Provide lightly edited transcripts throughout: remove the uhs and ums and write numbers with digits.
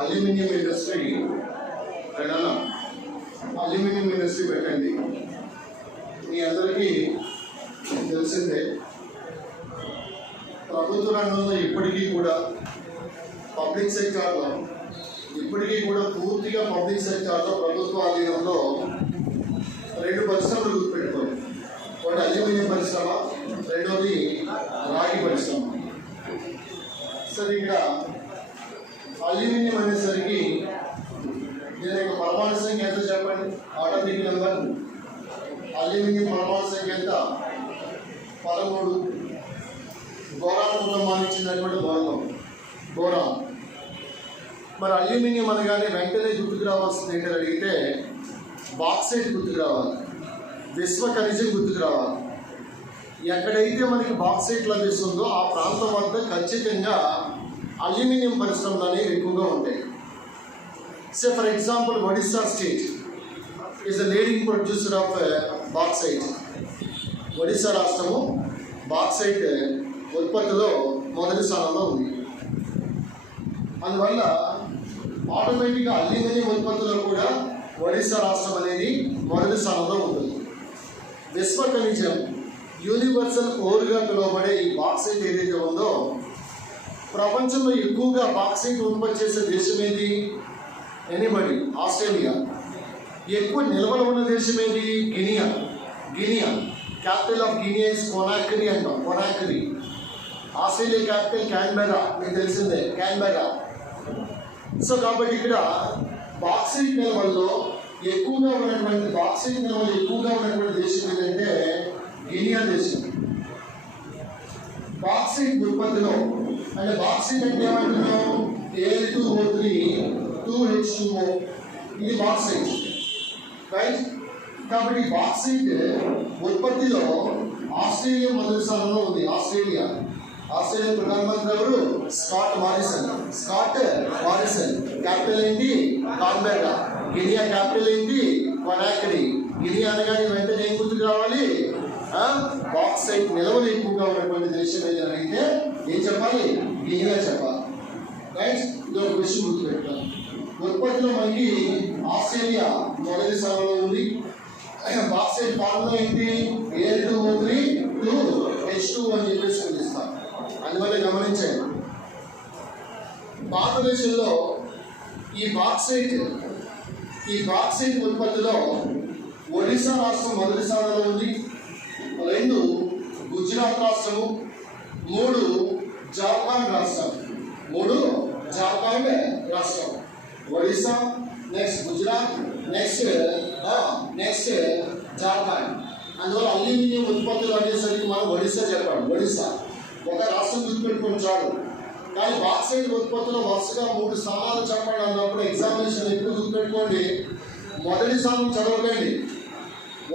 Aluminium industry ఎడనా aluminium industry పెట్టండి. మీ అందరికీ తెలిసిందే, ప్రభుత్వ రంగంలో ఇప్పటికీ కూడా పబ్లిక్ సెక్టార్లో పూర్తిగా పబ్లిక్ సెక్టార్లో ప్రభుత్వ ఆధీనంలో 2 పరిశ్రమలు గుర్తుపెట్టుకోండి. ఒకటి అల్యూమినియం పరిశ్రమ, రెండోది రాగి పరిశ్రమ. సరే, ఇక్కడ అల్యూమినియం అనేసరికి దీని యొక్క పరమాణు సంఖ్య ఎంత చెప్పండి? Atomic number. అల్యూమినియం పరమాణు సంఖ్య ఎంత? 13. బోరాన్ కుటుంబానికి చెందినటువంటి బోరాన్. మరి అల్యూమినియం అనగానే వెంటనే గుర్తుకు రావాల్సింది ఏంటని అడిగితే బాక్సైట్ గుర్తుకు రావాలి, విశ్వ ఖనిజం గుర్తుకు రావాలి. ఎక్కడైతే మనకి బాక్సైట్ లభిస్తుందో ఆ ప్రాంతం వద్ద ఖచ్చితంగా అల్యూమినియం పరిశ్రమలు అనేవి ఎక్కువగా ఉంటాయి. Say for example, Odisha state is the leading producer of bauxite. Odisha రాష్ట్రము బాక్సైట్ ఉత్పత్తిలో మొదటి స్థానంలో ఉంది. అందువల్ల ఆటోమేటిక్గా అల్యూమినియం ఉత్పత్తిలో కూడా ఒడిస్సా రాష్ట్రం అనేది మొదటి స్థానంలో ఉంటుంది. విశ్వ ఖనిజం, యూనివర్సల్ ఓర్గా పిలువబడే ఈ బాక్సైట్ ఏదైతే ఉందో, ప్రపంచంలో ఎక్కువగా బాక్సైట్ ఉత్పత్తి చేసే దేశం ఏది? ఎనీబడి? ఆస్ట్రేలియా. ఎక్కువ నిల్వలు ఉన్న దేశం ఏది? Guinea. Capital of Guinea is Conakry అంటాం, కొనాక్రీ. ఆస్ట్రేలియా క్యాపిటల్ క్యాన్బెరా, మీకు తెలిసిందే, క్యాన్బెరా. సో కాబట్టి ఇక్కడ బాక్సైట్ నిల్వల్లో ఎక్కువగా ఉన్నటువంటి దేశం ఏంటంటే గినియా దేశం. బాక్సైట్ ఉత్పత్తిలో అంటే బాక్సైట్ అంటే ఏమంటున్నాం? Al2O3 2H2O, ఇది బాక్సైట్, రైట్? కాబట్టి బాక్సైట్ ఉత్పత్తిలో ఆస్ట్రేలియా మొదటి స్థానంలో ఉంది. ఆస్ట్రేలియా ప్రధానమంత్రి ఎవరు? Scott Morrison. క్యాపిటల్ ఏంటి? కాన్బెర్రా. గినియా క్యాపిటల్ ఏంటి? కొనాక్రీ. గినియా అనగానే వెంటనే ఏం గుర్తుకు రావాలి? బాక్సైట్ నిల్వలు ఎక్కువగా ఉన్నటువంటి దేశం ఏదైనా అయితే ఏం చెప్పాలి? గినియా చెప్పాలి, రైట్? ఇది ఒక విషయం గుర్తుపెట్టాలి. ఉత్పత్తిలో మనకి ఆస్ట్రేలియా మొదటి స్థానంలో ఉంది. బాక్సైట్ ఫార్ములా ఏంటి? Al2O3 2H2O అని చెప్పేసి పిలుస్తాం. అందువల్ల గమనించండి, భారతదేశంలో ఈ బాక్సైట్ ఉత్పత్తిలో ఒడిశా రాష్ట్రం మొదటి స్థానంలో ఉంది. 2 గుజరాత్ రాష్ట్రము, 3 జార్ఖండ్ రాష్ట్రం. Odisha, next Gujarat, next Jharkhand. అందువల్ల అల్యూమినియం ఉత్పత్తులు అనేసరికి మనం ఒడిశా చెప్పాడు. ఒడిశా ఒక రాష్ట్రం గుర్తుపెట్టుకుని చాలు. కానీ బాక్సైట్ ఉత్పత్తిలో వరుసగా 3 స్థానాలు చెప్పండి అన్నప్పుడు ఎగ్జామినేషన్ ఎప్పుడు గుర్తుపెట్టుకోండి, మొదటి స్థానం చదవకండి.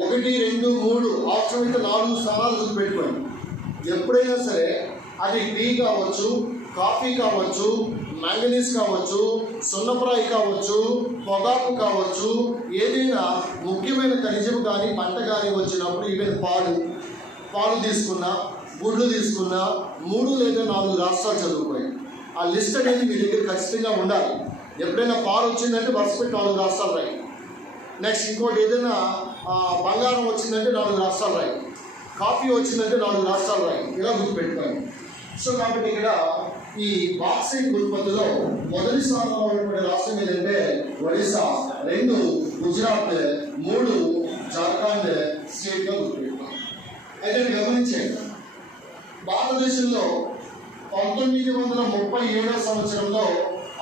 1, 2, 3 ఆప్షన్ అయితే 4 స్థానాలు గుర్తుపెట్టుకోండి. ఎప్పుడైనా సరే అది టీ కావచ్చు, కాఫీ కావచ్చు, మ్యాంగనీస్ కావచ్చు, సున్నప్రాయి కావచ్చు, పొగాకు కావచ్చు, ఏదైనా ముఖ్యమైన ఖనిజం కానీ పంట కానీ వచ్చినప్పుడు ఈవెన్ పాలు తీసుకున్నా, గుడ్లు తీసుకున్నా 3 లేదా 4 రాష్ట్రాలు చదువుకోండి. ఆ లిస్ట్ అనేది మీ దగ్గర ఖచ్చితంగా ఉండాలి. ఎప్పుడైనా పాలు వచ్చిందంటే వరుసపెట్టి 4 రాష్ట్రాలు రాయి. నెక్స్ట్ ఇంకోటి ఏదైనా బంగారం వచ్చిందంటే 4 రాష్ట్రాలు రాయి. కాఫీ వచ్చిందంటే 4 రాష్ట్రాలు రాయి. ఇలా గుర్తుపెట్టుకోండి. సో కాబట్టి ఇక్కడ ఈ బాక్సైట్ ఉత్పత్తిలో మొదటి స్థానంలో ఉన్నటువంటి రాష్ట్రం ఏదంటే ఒడిశా, 2 గుజరాత్, 3 జార్ఖండ్ స్టేట్గా గుర్తుపెట్టుకోండి. అయితే గమనించండి, భారతదేశంలో 1937 సంవత్సరంలో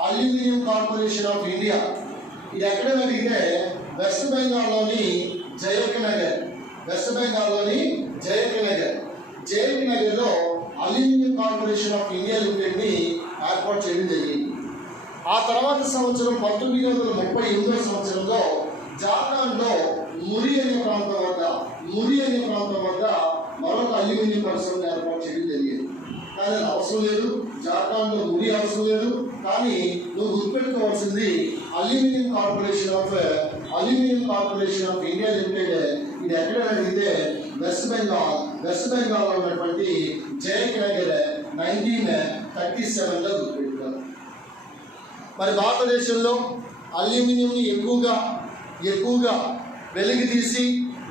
అల్యూమినియం కార్పొరేషన్ ఆఫ్ ఇండియా, ఇది ఎక్కడైనా అడిగితే వెస్ట్ బెంగాల్లోని జయక్ నగర్లో అల్యూమినియం కార్పొరేషన్ ఆఫ్ ఇండియా లిమిటెడ్ని ఏర్పాటు చేయడం జరిగింది. ఆ తర్వాత సంవత్సరం 1938 సంవత్సరంలో జార్ఖండ్లో మురి అనే ప్రాంతం వద్ద మరొక అల్యూమినియం పరిశ్రమను ఏర్పాటు చేయడం జరిగింది. కానీ అది అవసరం లేదు, జార్ఖండ్లో మురి అవసరం లేదు. కానీ నువ్వు గుర్తుపెట్టుకోవాల్సింది aluminium corporation of India limited. ఇది ఎక్కడ అడిగితే వెస్ట్ బెంగాల్లో ఉన్నటువంటి జయక్ నగర్ 1937లో గుర్తుపెట్టుకోవాలి. మరి భారతదేశంలో అల్యూమినియంని ఎక్కువగా వెలికి తీసి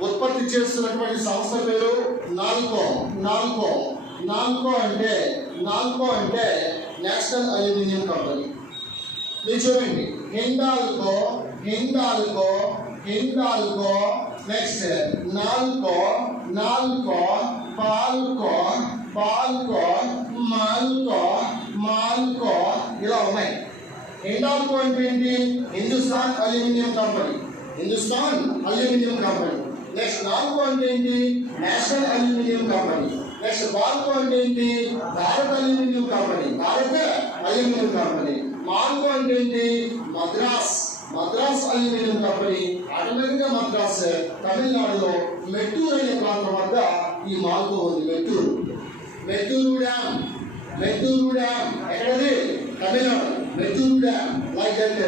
ఉత్పత్తి చేస్తున్నటువంటి సంస్థ పేరు నాల్కో అంటే నేషనల్ అల్యూమినియం కంపెనీ. మీరు చూడండి, హిండాల్కో, నెక్స్ట్ నాల్కో, మాల్కో ఇలా ఉన్నాయి. హిండాల్కో అంటే ఏంటి? Hindustan aluminium company. Next Nalco అంటే ఏంటి? National aluminium company. Next Balco అంటే ఏంటి? Bharat aluminium company. మాల్కో అంటే ఏంటి? Madras aluminium company. ఆటోమేటిక్గా మద్రాస్ తమిళనాడులో మెట్టూరు అనే ప్రాంతం వద్ద ఈ మాల్కో ఉంది. మెట్టూరు డ్యామ్ ఎక్కడది? Tamil Nadu. Mettur dam like that.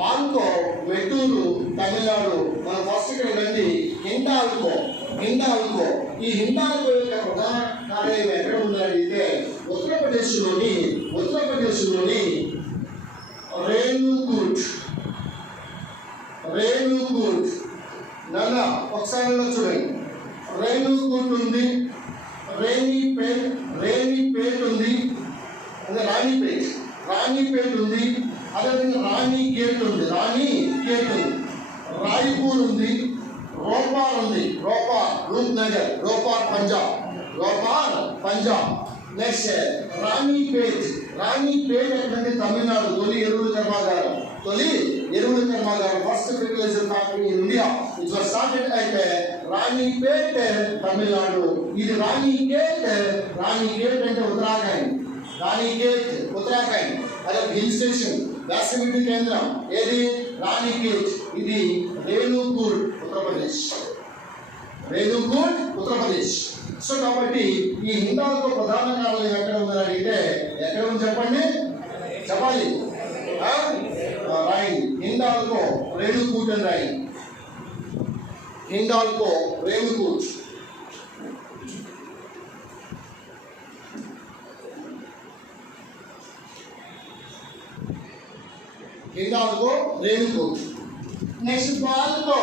MALCO, Mettur, Tamil Nadu. మనం ఫస్ట్ ఇక్కడ రండి. హిండాల్కో. ఈ హిండాల్కో యొక్క ప్రధాన కార్యాలయం ఎక్కడ ఉందని అడిగితే ఉత్తరప్రదేశ్లోని రేణుకూట్. నాన్న ఒకసారి చూడండి. రేణుకూట్ ఉంది, రాణిపేట్ ఉంది, అదే రాణిపేట్ ఉంది, అదేవిధంగా రాణిగేట్ ఉంది, రాయ్పూర్ ఉంది, రోపార్ ఉంది, రూప్నగర్, రోపార్ పంజాబ్. నెక్స్ట్ రాణిపేట్ అంటే తమిళనాడు. తొలి ఎరువుల కర్మాగారం first fertilizer factory in India. It was started at Ranipet, Tamil Nadu. ఇది రాణిగేట్ అంటే ఉత్తరాఖండ్. అదే హిల్ స్టేషన్, వ్యాసవిద్య కేంద్రం. ఏది? రాణిగేట్. ఇది రేణుకూట్, ఉత్తరప్రదేశ్. సో కాబట్టి ఈ హిండాల్కో ప్రధాన కార్యాలయం ఎక్కడ ఉందని అడిగితే ఎక్కడ ఉంది చెప్పాలి. రాయండి. హిండాల్కో రేణుకూట్ అని రాయండి. హిండాల్కో రేణుకూట్. నెక్స్ట్ బాల్కో.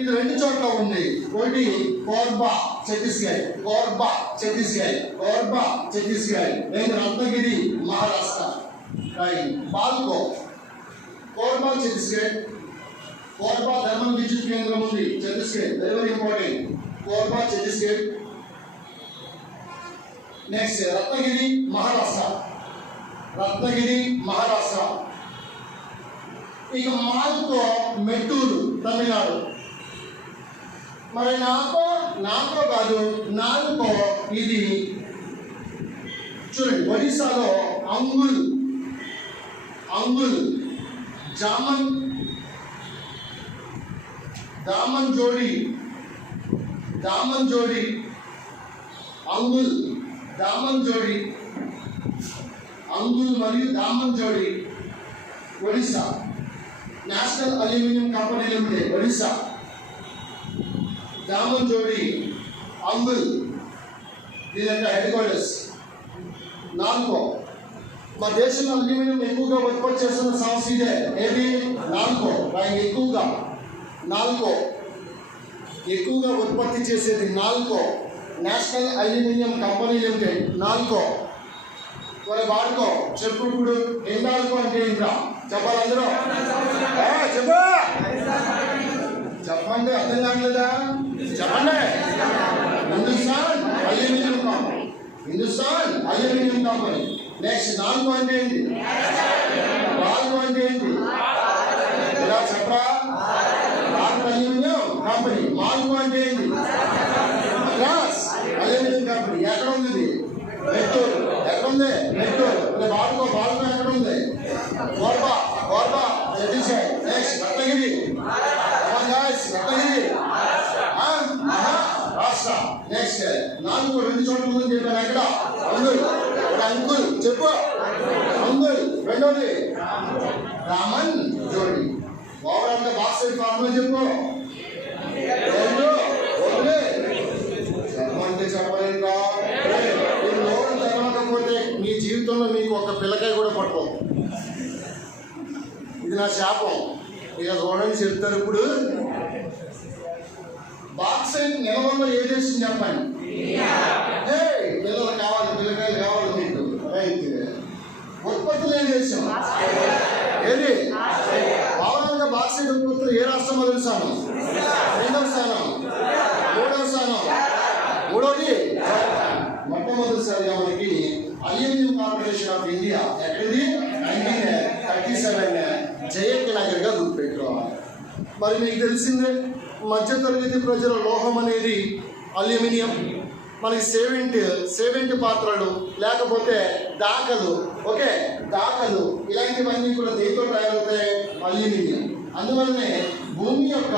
ఇది రెండు చోట్ల ఉంది. ఒకటి కోర్బా ఛత్తీస్గఢ్, రెండు రత్నగిరి, మహారాష్ట్ర. బాల్కో, కోర్బా ఛత్తీస్గఢ్. కోర్బా థర్మల్ విద్యుత్ కేంద్రం ఉంది Chhattisgarh. Very important. Korba Chhattisgarh. Next Ratnagiri, Maharashtra. ఇక మాల్కో, మెట్టూరు, తమిళనాడు. మరి నాకో కాదు, నాల్కో ఇది చూడండి ఒడిశాలో అంగుల్, దామన్ జోడి, అంగుల్ మరియు Damanjodi, Odisha. National aluminium company limited, Odisha. Damanjodi, Angul, దీని హెడ్ క్వార్టర్స్. నాల్కో. మా దేశంలో అల్యూమినియం ఎక్కువగా ఉత్పత్తి చేస్తున్న సంస్థ ఇదే. ఏది? నాల్కో. ఎక్కువగా ఉత్పత్తి చేసేది NALCO, national aluminium company limited, NALCO. మరి వాడుకో చెప్పు. ఇప్పుడు హిండాల్కో అంటే ఏంట్రా చెప్పాలి అందరూ? చెప్పండి, అర్థం కావట్లేదా? చెప్పండి. Hindustan aluminium company. Next Nalco అంటే ఏంటి? బాల్కో అంటే ఏంటి? ఇలా చెప్పరా? Bharat aluminium company. మాల్కో అంటే ఏంటి? Madras aluminium company. ఎక్కడ ఉంది? మెట్టూరు. ఎక్కడ ఉంది? మెట్టూరు. బాల్కో ఎక్కడ ఉంది? కోర్బా ఛత్తీస్గఢ్. నెక్స్ట్ రత్నగిరి, మహారాష్ట్ర. నెక్స్ట్ నాలుగు రెండు చోట్ల ఉందని చెప్పాను. ఎక్కడ? అంకుల్ చెప్పు. అంకుల్. రెండోది రామన్ జోడి. ఓవరాల్ గా బాక్సైట్ ఫార్ములా చెప్పు. చెప్పమంటే చెప్పలేదురా. మీరు లోన్ తెరవకపోతే మీ జీవితంలో మీకు ఒక పిల్లకాయ కూడా పట్టుకో. నా శాపం. ఇక చూడండి చెప్తారు ఇప్పుడు. బాక్సైట్ నిలవల్లో ఏ దేశం చెప్పండి? పిల్లలు కావాలి, పిల్లకాయలు కావాలి మీకు. రైట్. ఉత్పత్తి లేని దేశం ఏది? పౌరంగా బాక్సైట్ ఉత్పత్తులు ఏ రాష్ట్రం మొదటి స్థానం? రెండవ స్థానం. మూడవ స్థానం. మూడవది మొట్టమొదటిసారిగా మనకి అల్యూమినియం కార్పొరేషన్ ఆఫ్ ఇండియా ఎక్కడిది? 1937 జయక్ నగర్గా గుర్తుపెట్టుకోవాలి. మరి మీకు తెలిసిందే, మధ్యతరగతి ప్రజల లోహం అనేది అల్యూమినియం. మనకి సేవెంట్ పాత్రలు, లేకపోతే దాకలు, ఓకే, దాకలు ఇలాంటివన్నీ కూడా దేంతో తయారవుతాయి? అల్యూమినియం. అందువల్లనే భూమి యొక్క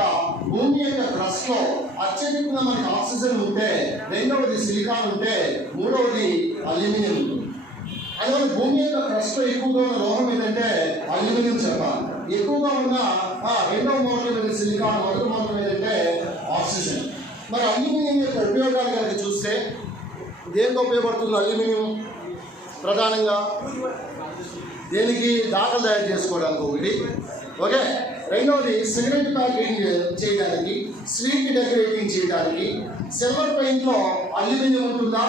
క్రస్ట్లో అత్యధికంగా మనకి ఆక్సిజన్ ఉంటే, రెండవది సిలికాన్ ఉంటే, మూడవది అల్యూమినియం ఉంటుంది. అందువల్ల భూమి యొక్క క్రస్ట్లో ఎక్కువగా ఉన్న లోహం ఏంటంటే అల్యూమినియం చెప్పాలి. ఎక్కువగా ఉన్న రెండవ మూలకం ఏంటంటే సిలికాన్, మొదటి మూలకం ఏంటంటే ఆక్సిజన్. మరి అల్యూమినియం యొక్క ఉపయోగాలు కనుక చూస్తే దేనికి ఉపయోగపడుతుంది అల్యూమినియం? ప్రధానంగా దేనికి? దాఖలు తయారు చేసుకోవడానికి ఒకటి, ఓకే. రెండవది సిగరెట్ ప్యాకింగ్ చేయడానికి, స్వీట్ డెకరేటింగ్ చేయడానికి. సిల్వర్ పెయింట్లో అల్యూమినియం ఉంటుందా?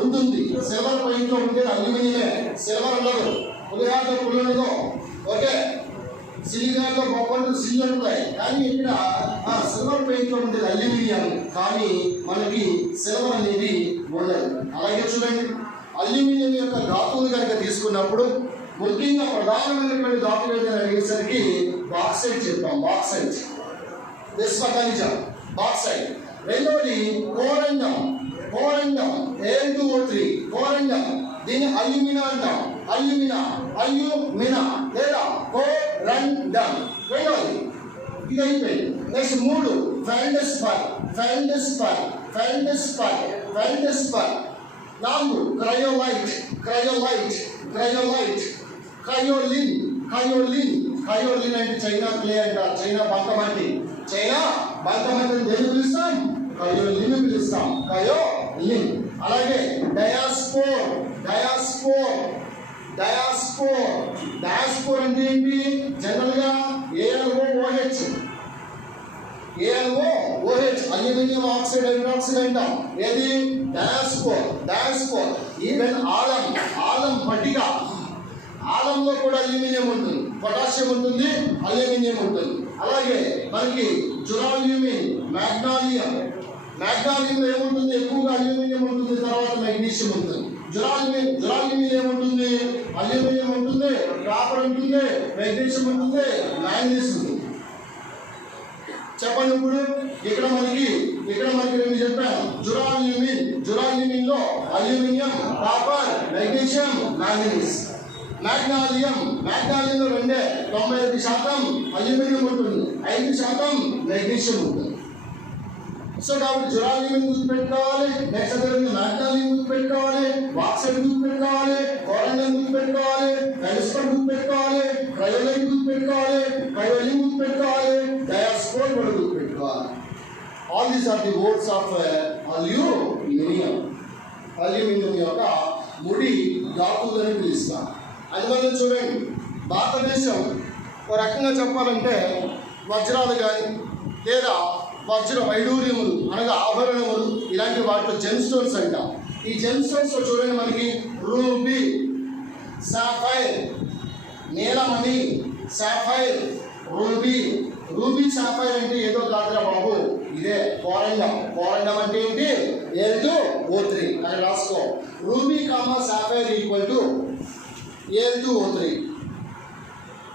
ఉంటుంది. సిల్వర్ పెయింట్లో ఉంటే అల్యూమినియమే, సిల్వర్ ఉండదు. ఉదాహరణ పుల్లనుదో, ఓకే. సిలికాన్లో బొప్పంటు సిల్లు ఉంటాయి, కానీ ఇక్కడ సిల్వర్ పెయింట్లో ఉండేది అల్యూమినియం, కానీ మనకి సిల్వర్ అనేది ఉండదు. అలాగే చూడండి, అల్యూమినియం యొక్క ధాతువులు కనుక తీసుకున్నప్పుడు ముఖ్యంగా ప్రధానమైనటువంటి ధాతువు ఏదైనా అడిగేసరికి బాక్సైట్ చెప్తాం. బాక్సైట్, విశ్వఖనిజం బాక్సైట్. రెండవది కోరండం, Al2O3 కోరండం. దీన్ని అల్యూమినా అంటాం. అల్యూమినా లేదా కోరండం. రెండవది ఇది అయిపోయింది. నెక్స్ట్ 3 ఫెల్డస్పర్. 4 క్రయోలిన్ అంటే చైనా క్లే అంటారు. చైనా బంకమట్టి దేన్ని పిలుస్తాం? క్రయోలిన్ పిలుస్తాం. క్రయోలిన్. అలాగే డయాస్పోర్ అంటే ఏంటి? జనరల్గా ALOOH అల్యూమినియం ఆక్సైడ్ హైడ్రాక్సైడ్ అంటాం. ఏది? డయాస్పోర్. ఈవెన్ ఆలం పట్టిక, ఆలంలో కూడా అల్యూమినియం ఉంటుంది, పొటాషియం ఉంటుంది, అల్యూమినియం ఉంటుంది. అలాగే మనకి జురాల్యూమిన్, మ్యాగ్నాలియంలో ఏముంటుంది? ఎక్కువగా అల్యూమినియం ఉంటుంది, తర్వాత మెగ్నీషియం ఉంటుంది. జురాల్యూమిన్ ఏముంటుంది? అల్యూమినియం ఉంటుంది, కాపర్ ఉంటుంది, మెగ్నీషియం ఉంటుంది, మ్యాంగనీస్ ఉంటుంది. చెప్పండి ఇప్పుడు. ఇక్కడ మనకి 2 చెప్పాను. జురాల్యూమిన్లో అల్యూమినియం, కాపర్, మెగ్నీషియం, మ్యాంగనీస్. మ్యాగ్నాలియంలో 95% అల్యూమినియం ఉంటుంది, 5% మెగ్నీషియం ఉంటుంది. సో కాబట్టి జురాల్యూమిన్ గుర్తుపెట్టుకోవాలి, నెక్స్ట్ అదేవిధంగా మ్యాగ్నాలియం గుర్తుపెట్టుకోవాలి, బాక్సైట్ గుర్తుపెట్టుకోవాలి, కోరండం గుర్తుపెట్టుకోవాలి, ఫెల్డ్స్పర్ గుర్తుపెట్టుకోవాలి, క్రయోలిన్ గుర్తుపెట్టుకోవాలి, డయాస్పోర్ కూడా గుర్తుపెట్టుకోవాలి. All these are the words of aluminium. Aluminium యొక్క ముడి ధాతువులని పిలుస్తాం. అందువల్ల చూడండి, భారతదేశం ఒక రకంగా చెప్పాలంటే వజ్రాలు కానీ లేదా వజ్ర వైడూర్యములు అనగా ఆభరణములు ఇలాంటి వాటిలో జెమ్ స్టోన్స్ అంటాం. ఈ జెమ్ స్టోన్స్లో చూడండి మనకి రూబీ, సాఫైర్, నీలమణి, సాఫైర్, రూబీ సాఫైర్ అంటే ఏదో కాదురా బాబు, ఇదే కోరండం అంటే ఏంటి? Al2O3 అని రాసుకో. Ruby comma sapphire equal to Al2O3.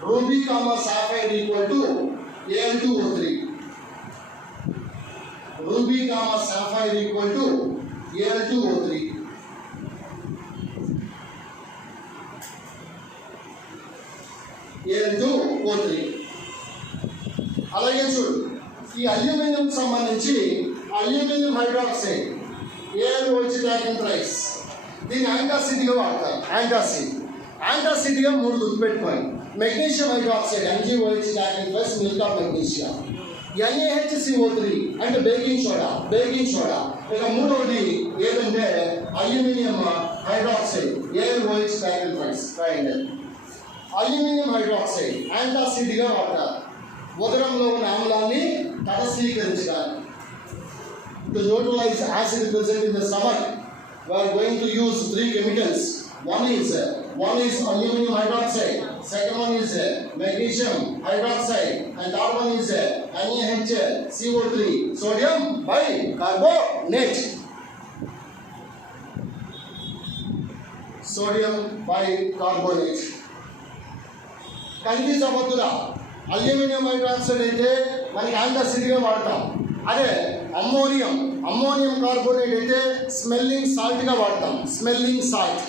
Ruby comma sapphire equal to Al2O3. Ruby comma sapphire equal to Al2O3. Al2O3. అలాగే చూడు, ఈ అల్యూమినియం సంబంధించి అల్యూమినియం హైడ్రాక్సైడ్ AlOH థ్రైస్, దీన్ని యాంటాసిడ్గా వాడతారు. యాంటాసిడ్గా 3 గుర్తుపెట్టుకోండి. Magnesium hydroxide MgOH thrice, milk of magnesium. NaHCO3 అంటే baking soda. ఇక మూడవది ఏదంటే aluminium hydroxide AlOH thrice. Aluminium hydroxide యాంటాసిడ్గా వాడతారు. ఉదరంలో ఉన్న ఆమ్లాన్ని తటస్థీకరించడానికి. To neutralize acid present in the stomach, we are going to use 3 chemicals. One is aluminum hydroxide, second one is magnesium hydroxide, and third one is NaHCO3, sodium bicarbonate. Sodium bicarbonate. Confuse అవ్వద్దురా. Aluminium hydroxide అయితే మనకి యాంటాసిడ్గా వాడతాం. అదే ammonium carbonate అయితే smelling సాల్ట్గా వాడతాం. Smelling salt.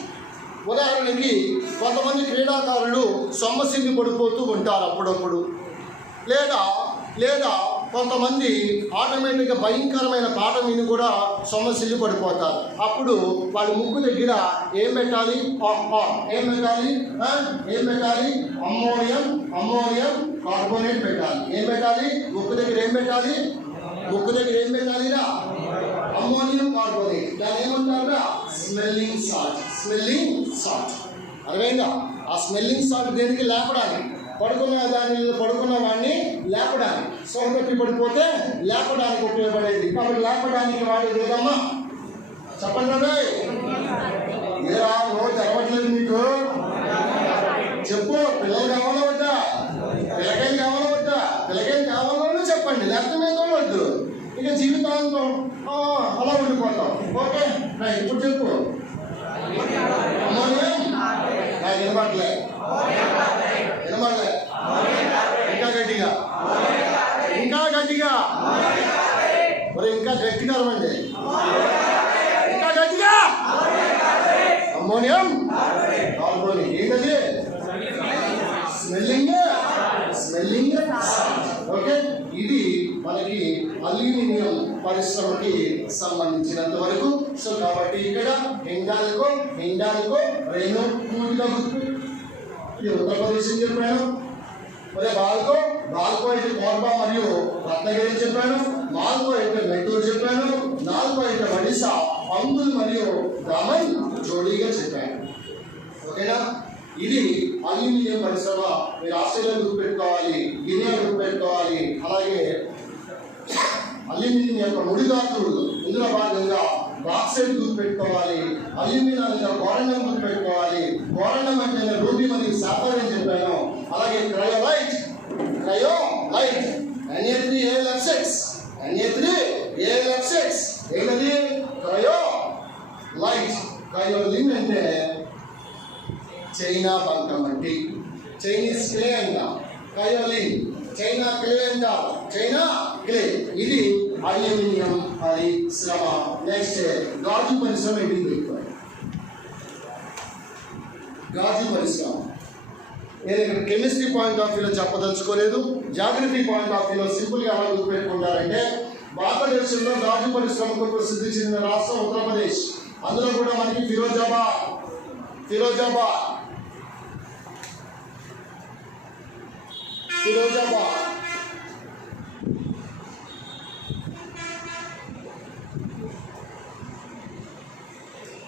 ఉదాహరణకి కొంతమంది క్రీడాకారులు సొమ్మసిల్లి పడిపోతూ ఉంటారు అప్పుడప్పుడు, లేదా కొంతమంది ఆటోమేటిక్గా భయంకరమైన పాట విని కూడా సొమ్మసిల్లి పడిపోతారు. అప్పుడు వాళ్ళ ముక్కు దగ్గర ఏం పెట్టాలి? అమ్మోనియం కార్బోనేట్ పెట్టాలి. ఏం పెట్టాలి? ముక్కు దగ్గర ఏం పెట్టాలి? Ammonium carbonate. దాన్ని ఏమంటారా? Smelling salt. అర్థమైందా? ఆ స్మెల్లింగ్ సాల్ట్ దేనికి? లేపడానికి. పడుకున్న వాడిని లేపడానికి. సోహపెట్టి పడిపోతే లేపడానికి ఉపయోగపడేది. కాబట్టి లేపడానికి వాడేది ఏదమ్మా? చెప్పండి. ఏరా రోజు తెరవట్లేదు మీకు? చెప్పు. పిల్లలు కావాలా వద్దా? పిల్లకాయలు కావాలా వద్దా? పిల్లకాయలు కావాలో చెప్పండి, లేకపోతే మీద వద్దు. ఇక జీవితాంతం అలా ఉండిపోతాం. ఓకే, ఇప్పుడు చెప్పు. అమ్మోనియం. నాకు వినబడలే. ఇంకా గట్టిగా మరి ఇంకా గట్టిగా అరవండి. ఇంకా గట్టిగా. Ammonium carbonate. ఏంటది? స్మెల్లింగ్. ఓకే, ఇది మనకి అల్యూమినియం పరిశ్రమకి సంబంధించినంత వరకు. సో కాబట్టి ఇక్కడ హిండాల్కో రేణు పూర్తిగా గుర్తు. ఇది ఉత్తరప్రదేశ్ అని చెప్పాను. మరి బాల్కో అయితే కోర్బా మరియు రత్నగిరి అని చెప్పాను. మాల్కో అయితే మెట్టూరు చెప్పాను. నాల్కో అయితే ఒడిశా, పంగుల్ మరియు దమన్ జోడీగా చెప్పాను. ఓకేనా? ఇది అల్యూమినియం పరిశ్రమ. మీరు ఆస్ట్రేలియా గుర్తుపెట్టుకోవాలి, గినియా గుర్తుపెట్టుకోవాలి. అలాగే అల్యూమినియం యొక్క ముడిధాతువులు ఇందులో భాగంగా బాక్సైట్ గుర్తుపెట్టుకోవాలి. అల్యూమినియం కోరండం గుర్తుపెట్టుకోవాలి. కోరండం అంటే రూబీ మరియు సాఫైర్ అని చెప్పాను. అలాగే క్రయోలైట్ Na3Al6 ఏంటది? క్రయోలిన్ అంటే చైనా బంకం అంటే చైనీస్ క్లే అంటాం. క్రయోలిన్ చైనా క్లే అంటాం. ఇది అల్యూమినియం పరిశ్రమ. నెక్స్ట్ గాజు పరిశ్రమ. గాజు పరిశ్రమ నేను ఇక్కడ కెమిస్ట్రీ పాయింట్ ఆఫ్ వ్యూలో చెప్పదలుచుకోలేదు. జాగ్రఫీ పాయింట్ ఆఫ్ వ్యూలో సింపుల్గా ఎలా గుర్తుపెట్టుకుంటారంటే, భారతదేశంలో గాజు పరిశ్రమకు ప్రసిద్ధి చెందిన రాష్ట్రం ఉత్తరప్రదేశ్. అందులో కూడా మనకి ఫిరోజాబాద్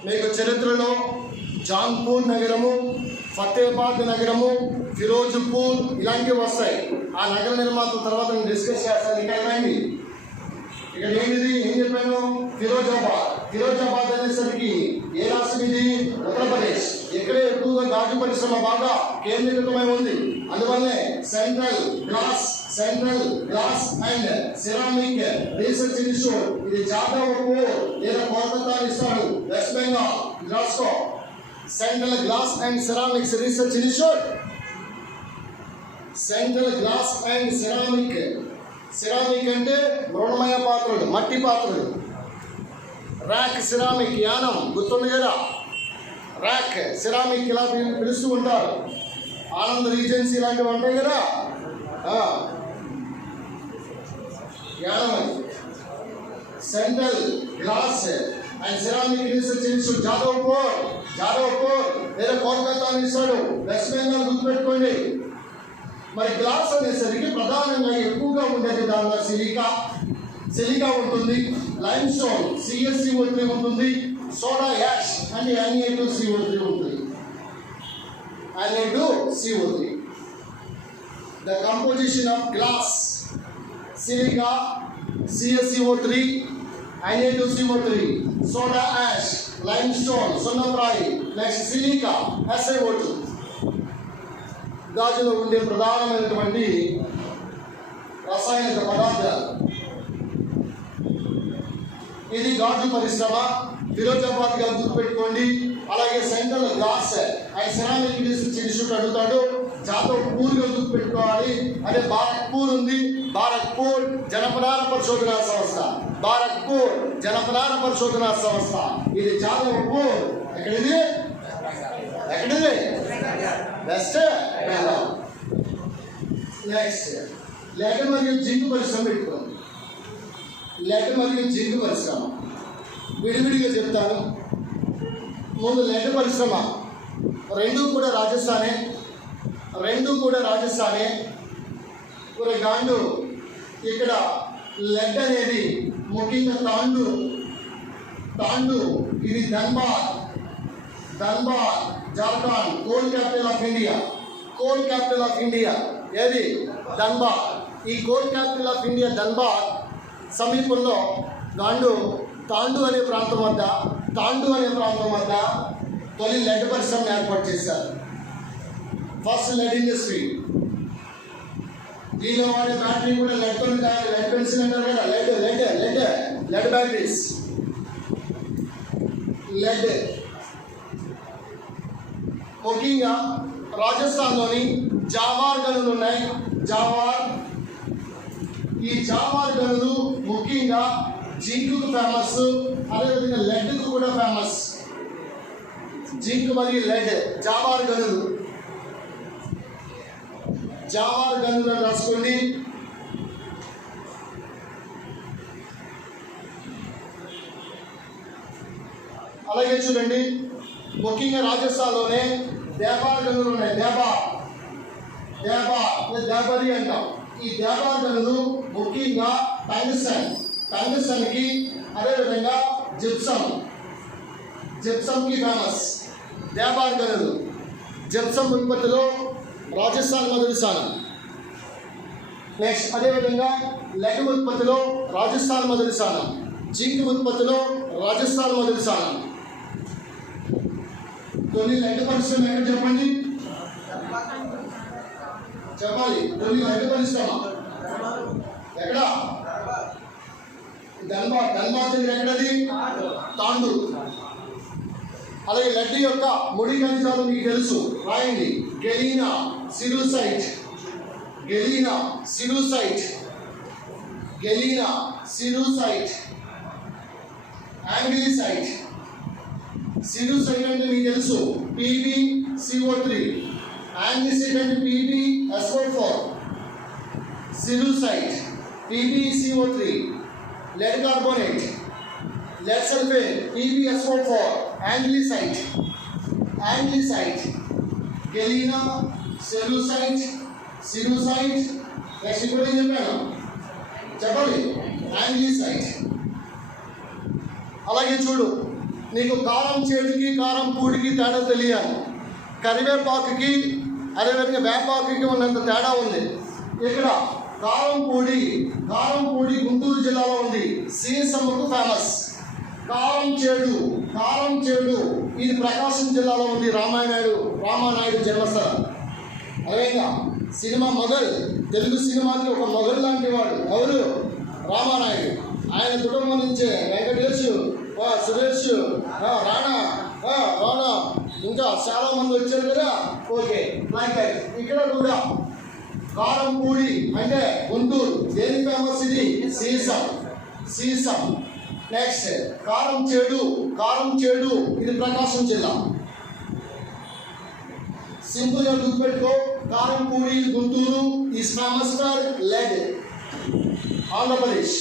మీకు చరిత్రలో జాన్పూర్ నగరము, ఫతేబాద్ నగరము, ఫిరోజ్పూర్ ఇలాంటివి వస్తాయి. ఆ నగర నిర్మాతల తర్వాత నేను డిస్కస్ చేస్తాను. ఇక్కడ రండి. ఇక్కడ ఏంటిది? ఏం చెప్పాను? ఫిరోజాబాద్ అనేసరికి ఏ రాష్ట్రం ఇది? ఉత్తరప్రదేశ్. ఇక్కడే ఎక్కువగా గాజు పరిశ్రమ బాగా కేంద్రీకృతమై ఉంది. అందువల్లే central glass and ceramic research institute ఇది జాదవ్పూర్ లేదా కోల్కతా ఇస్తాడు, వెస్ట్ బెంగాల్. రాసుకో. Central glass and ceramics research institute. Ceramic అంటే మృణమయ పాత్రలు, మట్టి పాత్రలు. ర్యాక్ సిరామిక్ యానం గుర్తుంది కదా? ర్యాక్ సిరామిక్ ఇలా పిలుస్తూ ఉంటారు. ఆనంద్ రీజెన్సీ ఇలాంటివి ఉంటాయి కదా. Yanam. Central glass and ceramic research institute Jadavpur లేదా కోల్కతా ఇస్తాడు, వెస్ట్ బెంగాల్ గుర్తుపెట్టుకోండి. మరి గ్లాస్ అనేసరికి ప్రధానంగా ఎక్కువగా ఉండేది దానిలో సిలికా ఉంటుంది, లైమ్ స్టోన్ CaCO3 ఉంటుంది, సోడా యాష్ అంటే Na2CO3 ఉంటుంది. Na2CO3. The composition of glass, silica, CaCO3, Na2CO3, soda ash, limestone, సున్నప్రాయి, నెక్స్ట్ సిలికా, SiO2. గాజులో ఉండే ప్రధానమైనటువంటి రసాయనిక పదార్థాలు. ఇది గాజు పరిశ్రమ, ఫిరోజాబాద్గా గుర్తుపెట్టుకోండి. అలాగే central glass and ceramic institute అడుగుతాడు, జాదవ్పూర్గా గుర్తుపెట్టుకోవాలి. అదే బారక్పూర్ ఉంది, బారక్పూర్ జనపనార పరిశోధనా సంస్థ, బారక్పూర్ జనపనార పరిశోధనా సంస్థ. ఇది జాదవ్పూర్. ఎక్కడిది? బెస్ట్. నెక్స్ట్ లెడ్ మరియు జింక్ పరిశ్రమ పెట్టుకోండి. లెడ్ మరియు జింక్ పరిశ్రమ విడివిడిగా చెప్తాను. ముందు లెడ్ పరిశ్రమ, రెండు కూడా రాజస్థానే. ఒక గాండు ఇక్కడ లెడ్ అనేది ముఖ్యంగా తాండు ఇది Dhanbad Jharkhand, coal capital of India. ఏది? ధన్బాద్. ఈ coal capital of India Dhanbad సమీపంలో తాండు అనే ప్రాంతం వద్ద తొలి లెడ్ పరిశ్రమ ఏర్పాటు చేశారు. First lead industry. దీనిలో వాడే బ్యాటరీ కూడా లెడ్ పెన్సిల్ అంటారు కదా, లెడ్ బ్యాటరీస్. లెడ్ ముఖ్యంగా రాజస్థాన్లోని జావార్ గనులు ఉన్నాయి. ఈ జావార్ గనులు ముఖ్యంగా జింక్ ఫేమస్, అదేవిధంగా లెడ్కు కూడా ఫేమస్. జింక్ మరియు లెడ్, జావార్ గనులు రాసుకోండి. అలాగే చూడండి, ముఖ్యంగా రాజస్థాన్లోనే దేబార్ గనులు ఉన్నాయి. దేబరి అంటాం. ఈ దేబార్ గనులు ముఖ్యంగా టంగ్స్టన్కి, అదేవిధంగా జిప్సంకి ఫేమస్. దేబార్ గనులు జిప్సం ఉత్పత్తిలో రాజస్థాన్ మొదటి స్థానం. నెక్స్ట్ అదేవిధంగా లెడ్ ఉత్పత్తిలో రాజస్థాన్ మొదటి స్థానం, జింక్ ఉత్పత్తిలో రాజస్థాన్ మొదటి స్థానం. తొలి లెడ్ పరిశ్రమ ఎక్కడ చెప్పండి? చెప్పాలి. తొలి లెడ్ పరిశ్రమ ఎక్కడ? ధన్బాద్ దగ్గర. ఎక్కడది? తాండు. అలాగే లెడ్ యొక్క ముడి ఖనిజాలు మీకు తెలుసు, రాయండి. గెలీనా, సిరుసైట్, యాంగ్లిసైట్. సిరుసైట్ అంటే మీకు తెలుసు, PbCO3, యాంగ్లిసైట్ అంటే PbSO4. Cerussite, PbCO3, lead carbonate, lead sulfate, PbSO4, anglesite, galena, cerussite. Next ఇప్పుడు ఏం చెప్పాలి? యాంగ్లిసైట్. అలాగే చూడు, నీకు కారం చేడుకి కారం పూడికి తేడా తెలియాలి. కరివేపాకుకి అదేవిధంగా వేపాకుకి ఉన్నంత తేడా ఉంది. ఇక్కడ కారం పొడి గుంటూరు జిల్లాలో ఉంది, సీసమ్మకు ఫేమస్. కారం చేడు ఇది ప్రకాశం జిల్లాలో ఉంది, రామానాయుడు జన్మస్థలం. అదేవిధంగా సినిమా మొఘల్, తెలుగు సినిమాకి ఒక మొఘల్ లాంటి వాడు ఎవరు? రామానాయుడు. ఆయన కుటుంబం నుంచే వెంకటేష్, సురేష్, రాణా ఇంకా చాలా మంది వచ్చారు కదా. ఓకే, ఇక్కడ కూడా కారం పూడి అంటే గుంటూరు. దేని ఫేమస్? ఇది సీసం. నెక్స్ట్ కారం చేడు ఇది ప్రకాశం జిల్లా. సింపుల్గా గుర్తుపెట్టుకో, Karampudi Guntur, is famous for lead, Andhra Pradesh.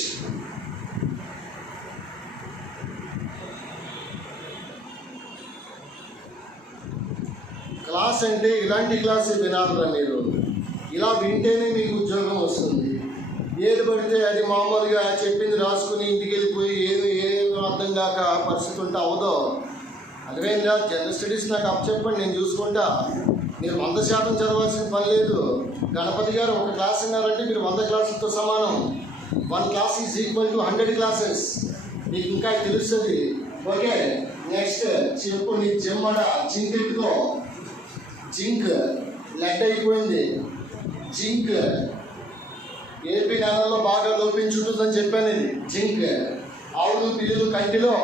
Class అంటే ఇలాంటి క్లాస్ వినాలరా మీరు. ఇలా వింటేనే మీకు ఉద్యోగం వస్తుంది. ఏది పడితే అది మామూలుగా చెప్పింది రాసుకుని ఇంటికి వెళ్ళిపోయి ఏమి అర్థం కాక పరిస్థితి ఉంటే అవదో. అర్థమైందా? జనరల్ స్టడీస్ నాకు అప్ చెప్పండి, నేను చూసుకుంటా. మీరు 100% చదవాల్సిన పని లేదు. గణపతి గారు ఒక క్లాస్ విన్నారంటే మీరు 100 క్లాసులతో సమానం. 1 class is equal to 100 classes. మీకు ఇంకా తెలుస్తుంది. ఓకే, నెక్స్ట్ చెప్పు. నీ చెమ్మడ జింక్ ఎట్టుకో. జింక్ లెడ్ అయిపోయింది. జింక్ ఏపీ నెలల్లో బాగా లోపించుంటుందని చెప్పాను. ఇది జింక్. ఆవులు పిల్లులు కంటిలో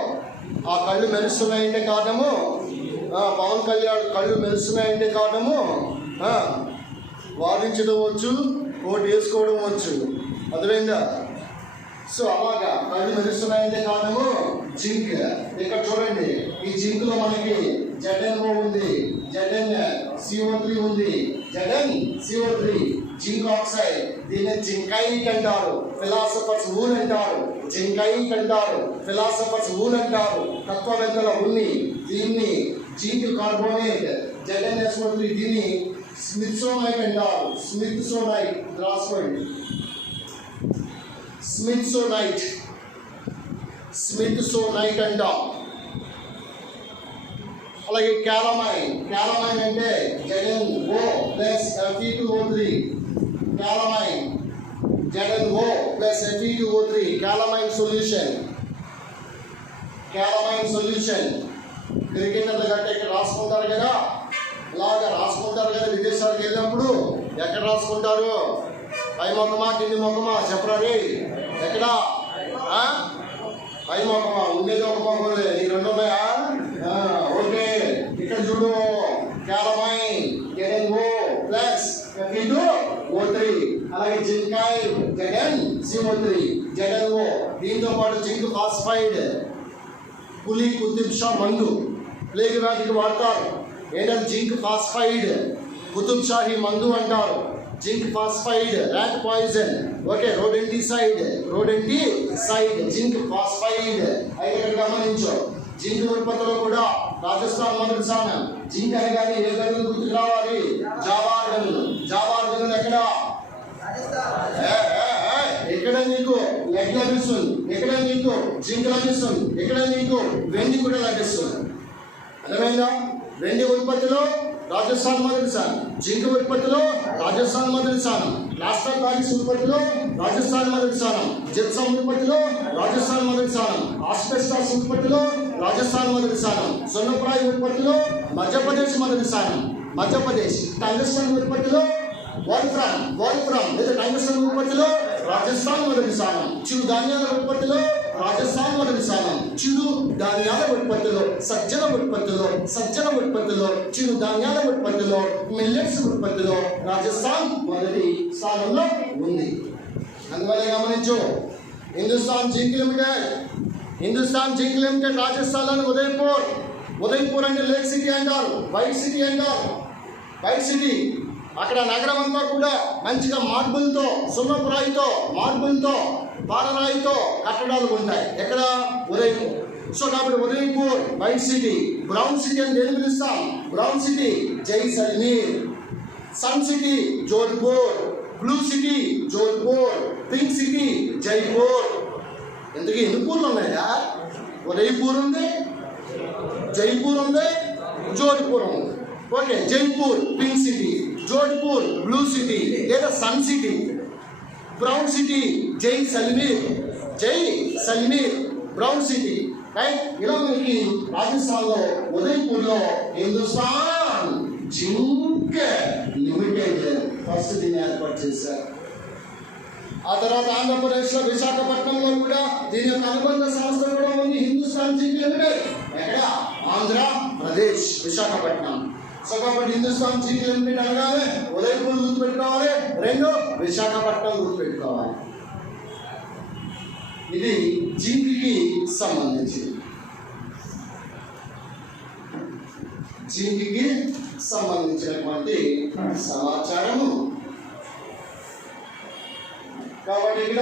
ఆ కళ్ళు మెరుస్తున్నాయంటే కారణము పవన్ కళ్యాణ్ కళ్ళు మెరుస్తున్నాయంటే కారణము వాదించడం వచ్చు, ఓటు వేసుకోవడం వచ్చు. అర్థమైందా? సో అలాగా కళ్ళు మెరుస్తున్నాయంటే కారణము జింక్. ఇక్కడ చూడండి, ఈ జింక్ లో మనకి ZnO ఉంది, ZnCO3 ఉంది, ZnCO3 జింక్ ఆక్సైడ్. దీన్ని జింకైట్ అంటారు, ఫిలాసఫర్స్ ఊన్ అంటారు. జింకైట్ అంటారు, ఫిలాసఫర్స్ ఊన్ అంటారు, తత్వవేత్తల ఉన్ని. దీన్ని జింక్ కార్బోనేట్ ZnSO3. దీన్ని స్మిత్సోనైట్ అంటారు. స్మిత్సోనైట్ రాసుకోండి. స్మిత్సోనైట్ అంటాం. అలాగే క్యాలమైన్ అంటే ZnO plus Fe2O3. Calamine ZnO plus Fe2O3 calamine solution. క్రికెటర్లు గట్ట ఇక్కడ రాసుకుంటారు కదా, ఇలాగా రాసుకుంటారు కదా. విదేశాలకు వెళ్ళినప్పుడు ఎక్కడ రాసుకుంటారు? పై ముఖమా కింది ముఖమా చెప్పరాడి? ఎక్కడ పై ముఖమా? ఉండేది ఒక ముఖం, ఈ 2 ఉన్నాయా? ఓకే, ఇక్కడ చూడు. Calamine ZnO plus Fe2O3. అలాగే జింకైట్ ZnCO3 ZnO. దీంతో పాటు జింక్ ఫాస్ఫైడ్, పులి కుతుబ్ షా మందు, ప్లేగ్ వ్యాధికి వాడతారు. ఏంటంటే జింక్ ఫాస్ఫైడ్ కుతుబ్ షాహీ మందు అంటారు. Zinc phosphide rat poison. Okay, rodenticide zinc phosphide. అయితే ఇక్కడ గమనించు, జింక్ ఉత్పత్తిలో కూడా రాజస్థాన్ మొదటి స్థానం. జింక్ అనగానే ఏ గనులు గుర్తుకు రావాలి? జావార్ గనులు ఎక్కడ? ఎక్కడ నీకు లెడ్ లభిస్తుంది, ఎక్కడ నీకు జింక్ లభిస్తుంది, ఎక్కడ నీకు వెండి కూడా లభిస్తుంది. అర్థమైందా? వెండి ఉత్పత్తిలో రాజస్థాన్ మొదటి స్థానం, జింక్ ఉత్పత్తిలో రాజస్థాన్ మొదటి స్థానం, ప్లాస్టర్ బాక్స్ ఉత్పత్తిలో రాజస్థాన్ మొదటి స్థానం, జిప్సం ఉత్పత్తిలో రాజస్థాన్ మొదటి స్థానం, ఆస్బెస్టాస్ ఉత్పత్తిలో రాజస్థాన్ మొదటి స్థానం, సున్నప్రాయి ఉత్పత్తిలో మధ్యప్రదేశ్ మొదటి స్థానం. టంగస్టన్ ఉత్పత్తిలో వాల్ఫ్రామ్ లేదా టంగస్టన్ ఉత్పత్తిలో రాజస్థాన్ మొదటి స్థానం. చిరు ధాన్యాల ఉత్పత్తిలో రాజస్థాన్ మొదటి స్థానం. చిరు ధాన్యాల ఉత్పత్తిలో సజ్జల ఉత్పత్తిలో చిరు ధాన్యాల ఉత్పత్తిలో మిల్లెట్స్ ఉత్పత్తిలో రాజస్థాన్ మొదటి స్థానంలో ఉంది. అందువల్ల గమనించు, హిందుస్థాన్ జింక్ లిమిటెడ్ రాజస్థాన్లోని ఉదయ్పూర్ అంటే లేక్ సిటీ అంటారు, వైట్ సిటీ. అక్కడ నగరం అంతా కూడా మంచిగా మార్బుల్తో, సున్నపురాయితో, పాలరాయితో కట్టడాలు ఉంటాయి. ఎక్కడ? ఉదయ్పూర్. సో కాబట్టి Udaipur white city. Brown city అని దేని పిలుస్తాం? Brown city Jaisalmer. Sun city Jodhpur, blue city Jodhpur, pink city Jaipur. ఎందుకు ఎన్ని పూర్లు ఉన్నాయా? ఉదయ్పూర్ ఉంది, జైపూర్ ఉంది, జోధ్పూర్ ఉంది. Okay, Jaipur pink city, Jodhpur blue city లేదా sun city, brown city Jaisalmer, brown city. Right? ఇలా మనకి రాజస్థాన్లో ఉదయ్పూర్లో హిందుస్థాన్ జింక్ లిమిటెడ్ ఫస్ట్ దీన్ని ఏర్పాటు చేశారు. ఆ తర్వాత ఆంధ్రప్రదేశ్లో విశాఖపట్నంలో కూడా దీని యొక్క అనుబంధ సంస్థ కూడా ఉంది, హిందుస్థాన్ జింక్ లిమిటెడ్. ఎక్కడ? ఆంధ్రప్రదేశ్, విశాఖపట్నం. సో కాబట్టి హిందుస్థాన్ జింక్ లిమిటెడ్ అనగానే ఉదయ్పూర్ గుర్తుపెట్టుకోవాలి, 2 విశాఖపట్నం గుర్తుపెట్టుకోవాలి. ఇది జింక్కి సంబంధించినటువంటి సమాచారము. కాబట్టి ఇక్కడ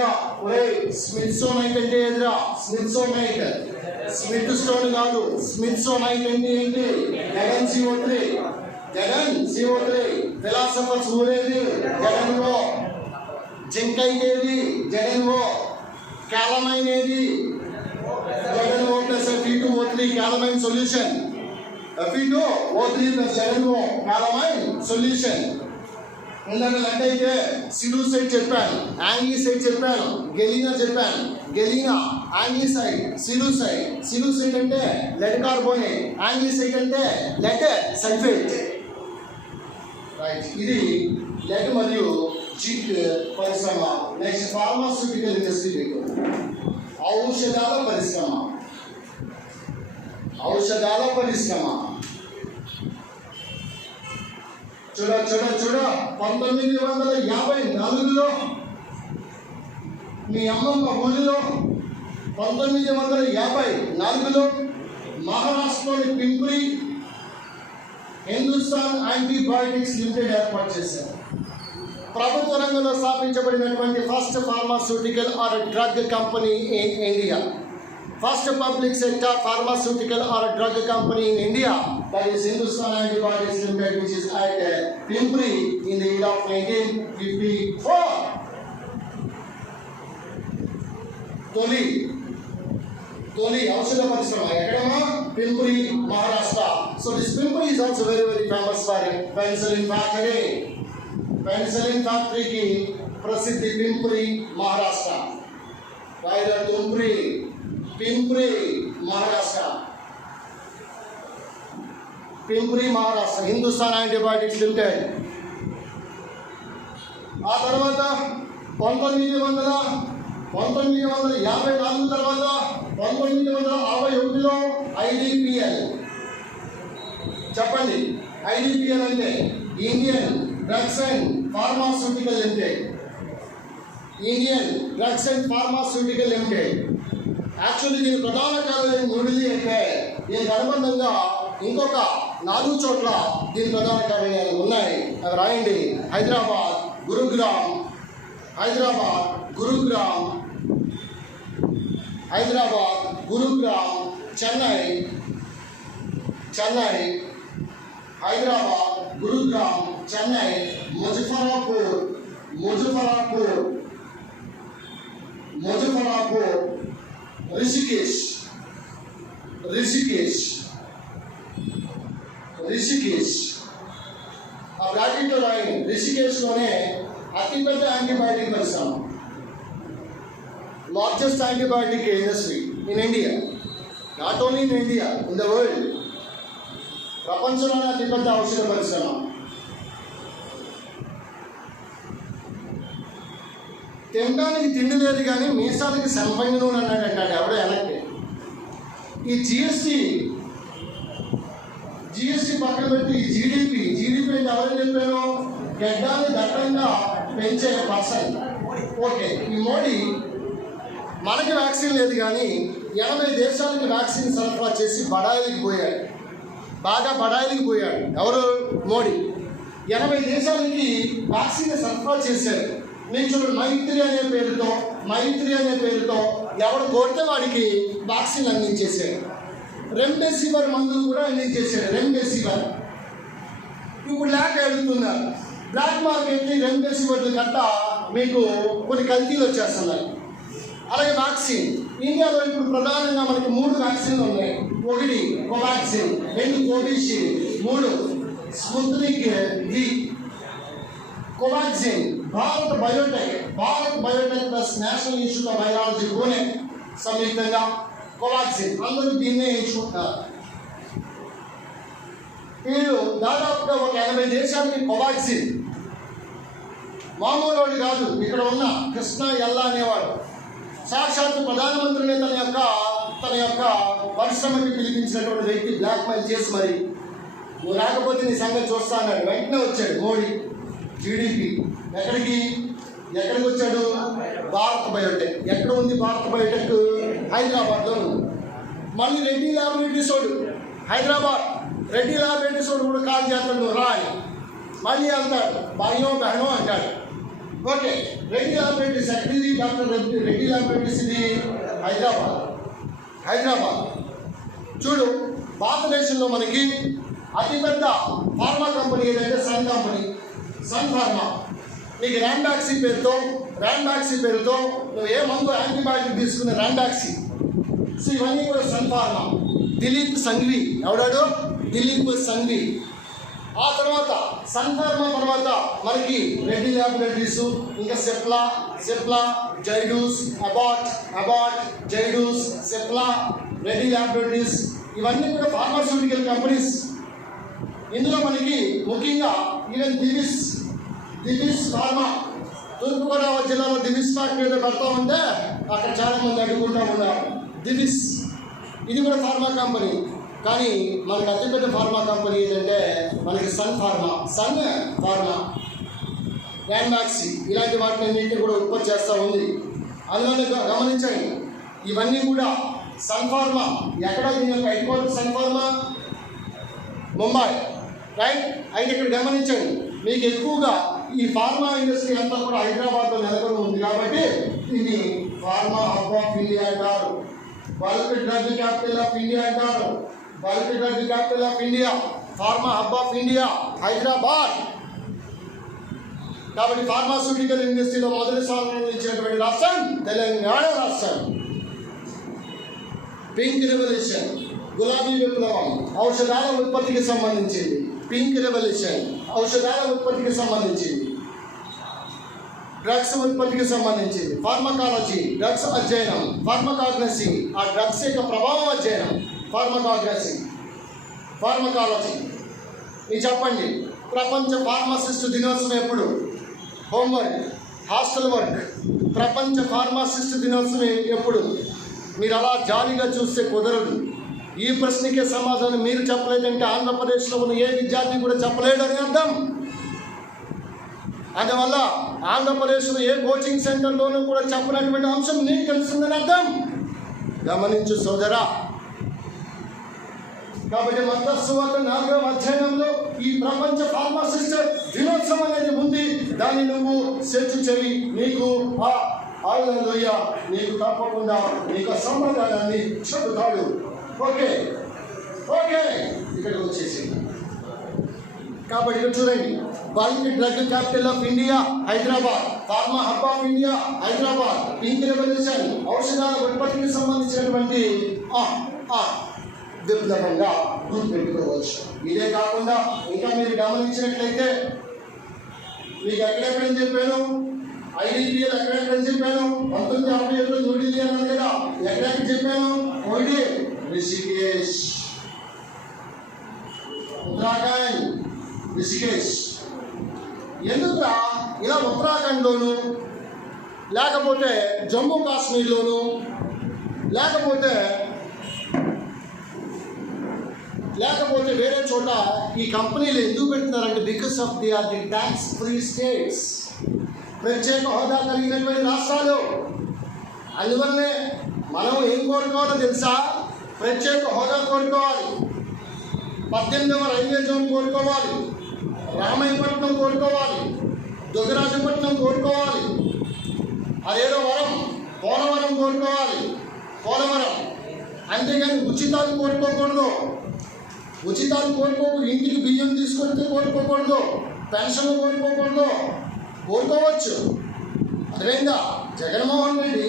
స్మిత్సోనైట్ అంటే ఎదురా స్మిత్సోనైట్, స్మిత్ స్టోన్ కాదు. స్మిత్సోనైట్ అంటే ఏంటి? ZnCO3 ఫిలాసఫర్స్ ఊరేది ZnO. జింకైట్ ఏది? ZnO. క్యాలమైన్ ఏది? ZnO plus Fe2O3 calamine solution. Fe2 O3 plus N2 calamine solution. ఇందాక లెక్క అయితే సిలుసైడ్ చెప్పాను, యాంగ్లీసైడ్ చెప్పాను, గెలీనా చెప్పాను. గెలీనా, యాంగ్లీసైడ్, సిలుసైడ్. సిలుసైడ్ అంటే లెడ్ కార్బోనేట్, యాంగ్లీసైడ్ అంటే లెడ్ సల్ఫేట్. రైట్, ఇది లెడ్ మరియు జింక్ పరిశ్రమ. Next pharmaceutical industry. ఔషధాల పరిశ్రమ. ఔషధాల పరిశ్రమ. చూడ 1954లో మీ అమ్మమ్మ ఊళ్ళో 1954లో మహారాష్ట్రలోని పింప్రి హిందుస్థాన్ యాంటీబయాటిక్స్ లిమిటెడ్ ఏర్పాటు చేశారు. ప్రభుత్వ రంగంలో స్థాపించబడినటువంటి first pharmaceutical or drug company in India. First public sector pharmaceutical or drug company in India, that is Hindustan Antibiotics Limited, which is at Pimpri in the year of 1954. Toli ఔషధ పరిశ్రమ ఎక్కడమా? Pimpri, Maharashtra. So this Pimpri is also very famous for penicillin factory. Penicillin factory की प्रसिद्धि Pimpri, Maharashtra. Pimpri, Maharashtra. Pimpri, Maharashtra, Hindustan antibiotics limited. ఆ తర్వాత 1954 తర్వాత 1961లో IDPL. చెప్పండి, IDPL అంటే Indian drugs and pharmaceutical limited. Indian drugs and pharmaceutical limited. Actually దీని ప్రధాన కార్యాలయం న్యూఢిల్లీ అయితే దీనికి అనుబంధంగా ఇంకొక 4 చోట్ల దీని ప్రధాన కార్యాలయాలు ఉన్నాయి. అవి రాయండి: హైదరాబాద్, గురుగ్రామ్, చెన్నై, హైదరాబాద్, గురుగ్రామ్, చెన్నై, ముజఫరాపూర్, రిషికేష్. ఆ బ్రాకెట్లో రాయండి. రిషికేష్లోనే అతిపెద్ద యాంటీబయాటిక్ పరిశ్రమ, largest antibiotic industry in India. Not only in India, in the world. ప్రపంచంలోనే అతిపెద్ద ఔషధ పరిశ్రమ. తినడానికి తిండి లేదు కానీ మీసాలకి సంపంగి నూనె అన్నాడు ఎవడో వెనక్కి. ఈ జిఎస్టీ పక్కన పెట్టి జీడిపి అంటే ఎవరైనా చెప్పాను? గడ్డాన్ని దట్టంగా పెంచే పర్సన్. ఓకే, ఈ మోడీ మనకి వ్యాక్సిన్ లేదు కానీ 80 దేశాలకి వ్యాక్సిన్ సరఫరా చేసి బాగా బడాయిలకి పోయాడు. ఎవరు? మోడీ. 80 దేశాలకి వ్యాక్సిన్ సరఫరా చేశారు. నేను చూడండి, మైత్రి అనే పేరుతో ఎవడు కోరితే వాడికి వ్యాక్సిన్ అందించేశాడు. రెమ్డెసివిర్ మందులు కూడా అందించేశాడు. ఇప్పుడు లేక అడుగుతున్నారు. బ్లాక్ మార్కెట్కి రెమ్డెసివిర్ కట్ట మీకు కొన్ని కల్తీలు వచ్చేస్తున్నాయి. అలాగే వ్యాక్సిన్ ఇండియాలో ఇప్పుడు ప్రధానంగా మనకి 3 వ్యాక్సిన్లు ఉన్నాయి. 1 Covaxin, 2 Covishield, 3 Sputnik V. Covaxin Bharat Biotech plus national institute of virology Pune సంయుక్తంగా కోవాక్సిన్ అందరూ దీన్నే ఎంచుకుంటున్నారు. వీళ్ళు దాదాపుగా ఒక 80 దేశాలకి కోవాక్సిన్. మామూలు వాడు కాదు. ఇక్కడ ఉన్న కృష్ణ ఎల్లా అనేవాడు సాక్షాత్ ప్రధానమంత్రిని తన యొక్క పరిశ్రమకి పిలిపించినటువంటి వ్యక్తి బ్లాక్మెయిల్ చేసి మరి నువ్వు రాకపోతే నీ సంగతి చూస్తా అన్నాడు. వెంటనే వచ్చాడు మోడీ. జీడిపి ఎక్కడికి వచ్చాడు? భారత్ బయోటెక్. ఎక్కడ ఉంది భారత్ బయోటెక్? హైదరాబాద్లో ఉంది. మళ్ళీ రెడ్డి ల్యాబొరేటరీస్ హైదరాబాద్ రెడ్డి ల్యాబొరేటరీస్ కూడా కాల్ చేస్తాడు, నువ్వు రా అని. మళ్ళీ అంటాడు భాయ్యో బహనో అంటాడు. ఓకే, రెడ్డి ల్యాబొరేటరీస్ ఎక్కడిది? డాక్టర్ రెడ్డి ల్యాబొరేటరీస్ ఇది హైదరాబాద్. చూడు, భారతదేశంలో మనకి అతిపెద్ద ఫార్మా కంపెనీ ఏదంటే సన్ ఫార్మా. నీకు ర్యాంబాక్సీ పేరుతో నువ్వు ఏ మందు యాంటీబయాటిక్ తీసుకునే ర్యాంబాక్సీ. సో ఇవన్నీ కూడా సన్ ఫార్మా. దిలీప్ సంఘవి ఎవడాడు? దిలీప్ సంఘి. ఆ తర్వాత సన్ ఫార్మా తర్వాత మనకి రెడ్డి ల్యాబొరేటరీస్, ఇంకా సెప్లా, జైడూస్, అబాట్, జైడూస్, సెప్లా, రెడ్డి ల్యాబొరేటరీస్, ఇవన్నీ కూడా ఫార్మాస్యూటికల్ కంపెనీస్. ఇందులో మనకి ముఖ్యంగా ఈవెన్ దివిస్ ఫార్మా, తూర్పుగోదావరి జిల్లాలో దివిస్ ఫ్యాక్టరీ ఏదో పెడతా ఉంటే అక్కడ చాలామంది అడుగుకుంటూ ఉన్నారు. దివిస్ ఇది కూడా ఫార్మా కంపెనీ. కానీ మనకి అతిపెద్ద ఫార్మా కంపెనీ ఏంటంటే మనకి సన్ ఫార్మా, యాన్మాక్సీ ఇలాంటి వాటిని అన్నింటినీ కూడా ఉత్పత్తి చేస్తూ ఉంది. అందులోనే గమనించండి, ఇవన్నీ కూడా సన్ ఫార్మా. ఎక్కడ దీని యొక్క head quarter Sun Pharma? Mumbai, right. అయితే ఇక్కడ గమనించండి, మీకు ఎక్కువగా ఈ ఫార్మా ఇండస్ట్రీ అంతా కూడా హైదరాబాద్లో నెలకొని ఉంది కాబట్టి ఇది ఫార్మా హబ్ ఆఫ్ ఇండియా అంటారు. Bulk drug capital of India అంటారు. Pharma hub of India Hyderabad. కాబట్టి ఫార్మాస్యూటికల్ ఇండస్ట్రీలో మొదటి స్థానంలో ఇచ్చినటువంటి రాష్ట్రం తెలంగాణ రాష్ట్రం. పింక్ రెవల్యూషన్, గులాబీ విప్లవం ఔషధాల ఉత్పత్తికి సంబంధించింది. పింక్ రెవల్యూషన్ ఔషధాల ఉత్పత్తికి సంబంధించింది, డ్రగ్స్ ఉత్పత్తికి సంబంధించింది. ఫార్మకాలజీ డ్రగ్స్ అధ్యయనం, ఫార్మకాగ్నసీ ఆ డ్రగ్స్ యొక్క ప్రభావం అధ్యయనం, ఫార్మకాలజీ. ఇది చెప్పండి, ప్రపంచ ఫార్మసిస్ట్ దినోత్సవం ఎప్పుడు? Homework, hostel work. ప్రపంచ ఫార్మసిస్ట్ దినోత్సవం ఎప్పుడు? మీరు అలా జాలీగా చూస్తే కుదరదు. ఈ ప్రశ్నకే సమాధానం మీరు చెప్పలేదంటే ఆంధ్రప్రదేశ్లో ఉన్న ఏ విద్యార్థి కూడా చెప్పలేడని అర్థం. అందువల్ల ఆంధ్రప్రదేశ్లో ఏ కోచింగ్ సెంటర్లోనూ కూడా చెప్పినటువంటి అంశం నీకు తెలుస్తుందని అర్థం. గమనించు సోదరా. కాబట్టి మత్తయి సువార్త 4వ అధ్యాయంలో ఈ ప్రపంచ ఫార్మాసిస్ట్ దినోత్సవం అనేది ఉంది. దాన్ని నువ్వు సెర్చ్ చేయి, నీకు హల్లెలూయా, నీకు తప్పకుండా నీకు సమాధానాన్ని చెబుతాడు. ఓకే, ఇక్కడికి వచ్చేసి కాబట్టి ఇక్కడ చూడండి, bulk drug capital of India Hyderabad, pharma hub of India Hyderabad, pink revolution ఔషధాల ఉత్పత్తికి సంబంధించినటువంటి విప్లవంగా గుర్తుపెట్టుకోవచ్చు. ఇదే కాకుండా ఇంకా మీరు గమనించినట్లయితే మీకు ఎక్కడెక్కడని చెప్పాను, ఐడిపిఎల్ ఎక్కడెక్కడని చెప్పాను, 1967లో న్యూఢిల్లీ అన్నాను కదా, ఎక్కడెక్కడ చెప్పాను? ఒకటి రిషికేష్, ఉత్తరాఖండ్, రిషికేష్. ఎందుకురా ఇలా ఉత్తరాఖండ్లోను, లేకపోతే జమ్మూ కాశ్మీర్లోను, లేకపోతే వేరే చోట ఈ కంపెనీలు ఎందుకు పెడుతున్నారంటే because of the or the tax free states, ప్రత్యేక హోదా కలిగినటువంటి రాష్ట్రాలు. అందువల్లనే మనం ఏం కోరుకోవాలో తెలుసా? ప్రత్యేక హోదా కోరుకోవాలి, 18వ రైల్వే జోన్ కోరుకోవాలి, రామాయపట్నం కోరుకోవాలి, దుగ్గరాజపట్నం కోరుకోవాలి, అదేదో వరం పోలవరం కోరుకోవాలి, అంతేగాని ఉచితాలు కోరుకోకూడదు. ఇంటికి బియ్యం తీసుకొస్తే కోరుకోకూడదు, పెన్షన్లు కోరుకోవచ్చు. అదేవిధంగా జగన్మోహన్ రెడ్డి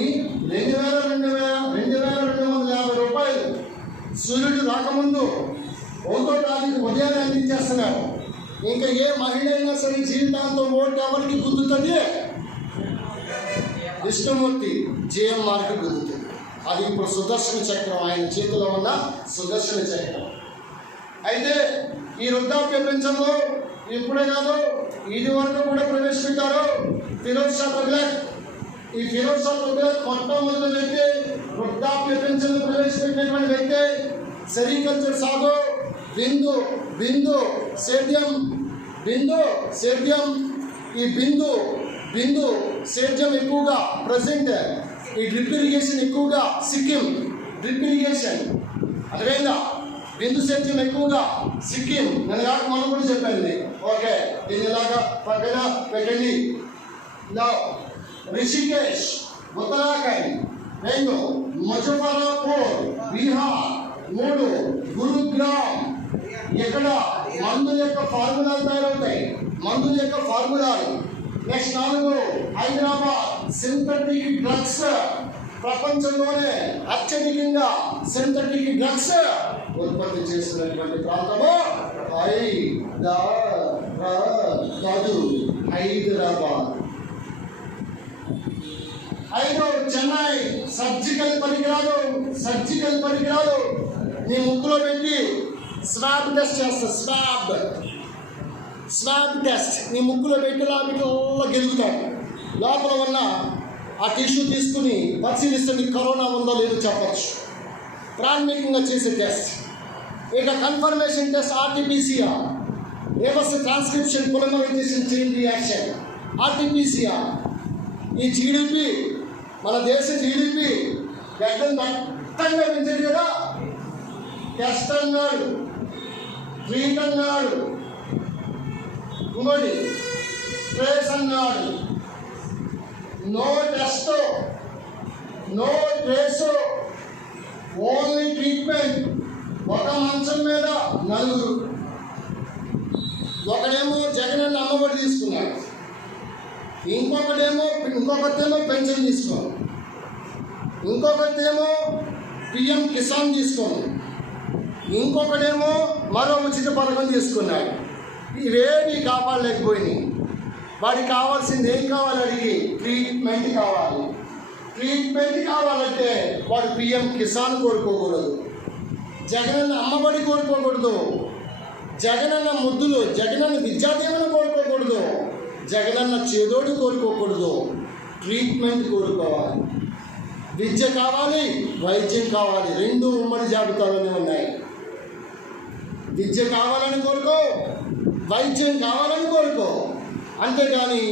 2,250 రూపాయలు సూర్యుడు రాకముందు 1వ తారీఖు ఉదయాన్నే అందించేస్తున్నారు. ఇంకా ఏ మహిళ అయినా సరే జీవితాంతం ఓటు ఎవరికి గుద్దుతుంది? విష్ణుమూర్తి జిఎంఆర్కి గుద్దుతుంది. అది ఇప్పుడు సుదర్శన చక్రం, ఆయన చేతిలో ఉన్న సుదర్శన చక్రం. అయితే ఈ వృద్ధాప్య పెన్షన్లో ఇప్పుడే కాదు, ఇది వరకు కూడా ప్రవేశపెట్టారు ఫిరోజ్ షా తుగ్లక్. ఈ ఫిరోజ్ షా తుగ్లక్ మొట్టమొదటి వ్యక్తి, వృద్ధాప్య పెన్షన్ ప్రవేశపెట్టినటువంటి వ్యక్తి. సెరికల్చర్ సాగు, బిందు సేద్యం. ఈ బిందు సేద్యం ఎక్కువగా ప్రజెంట్. ఈ డ్రిప్ ఇరిగేషన్ ఎక్కువగా సిక్కిం డ్రిప్ ఇరిగేషన్. అదేవిధంగా బిందు సేద్యం ఎక్కువగా సిక్కిం. నేను కాక మనం కూడా చెప్పండి. ఓకే, దీని ఇలాగా పక్కన పెట్టండి. రిషికేష్ ఉత్తరాఖండ్, 2 ముజఫరాపూర్ బీహార్, 3 గురుగ్రామ్. ఇక్కడ మందుల యొక్క ఫార్ములాలు తయారవుతాయి, నెక్స్ట్ 4 హైదరాబాద్. సింథటిక్ డ్రగ్స్ ప్రపంచంలోనే అత్యధికంగా సింథటిక్ డ్రగ్స్ ఉత్పత్తి చేసినటువంటి ప్రాంతము కాదు, హైదరాబాద్. ఐదో చెన్నై. సర్జికల్ పరికరాలు నీ ముక్కులో పెట్టి స్వాబ్ టెస్ట్ చేస్తా. స్వాబ్ టెస్ట్ నీ ముక్కులో పెట్టి లాగా గెలుగుతాడు. లోపల ఉన్న ఆ టిష్యూ తీసుకుని పరిశీలిస్తే నీకు కరోనా ఉందో లేదో చెప్పచ్చు. ప్రాథమికంగా చేసే టెస్ట్. ఇక confirmation test RT-PCR, reverse transcription polymerization chain reaction, RT-PCR. ఈ జీడిపి, మన దేశ జీడిపి గడ్డను దట్టంగా పెంచాడు కదా. టెస్ట్ అన్నాడు, ట్రీట్ అన్నాడు, ఇంకోటి ట్రేస్ అన్నాడు. No test, no trace, only treatment. ఒక మంచం మీద 4. ఒకడేమో జగనన్న అమ్మఒడి తీసుకున్నాడు, ఇంకొకటేమో పెన్షన్ తీసుకోండి, ఇంకొకటేమో PM కిసాన్ తీసుకోండి, ఇంకొకటేమో మరో ఉచిత పథకం తీసుకున్నాడు. ఇవేమీ కాపాడలేకపోయినాయి. వాడికి కావాల్సింది ఏం కావాలి? అడిగి ట్రీట్మెంట్ కావాలి. ట్రీట్మెంట్ కావాలంటే వాడు PM కిసాన్ కోరుకోకూడదు, జగనన్న అమ్మఒడి కోరుకోకూడదు, జగనన్న ముద్దులు, జగనన్న విద్యాదీవెన కోరుకోకూడదు, జగనన్న చేదోడు కోరుకోకూడదు. ట్రీట్మెంట్ కోరుకోవాలి. విద్య కావాలి, వైద్యం కావాలి. 2 ఉమ్మడి జాబితాలోనే ఉన్నాయి. విద్య కావాలని కోరుకో, వైద్యం కావాలని కోరుకో. అంతేగాని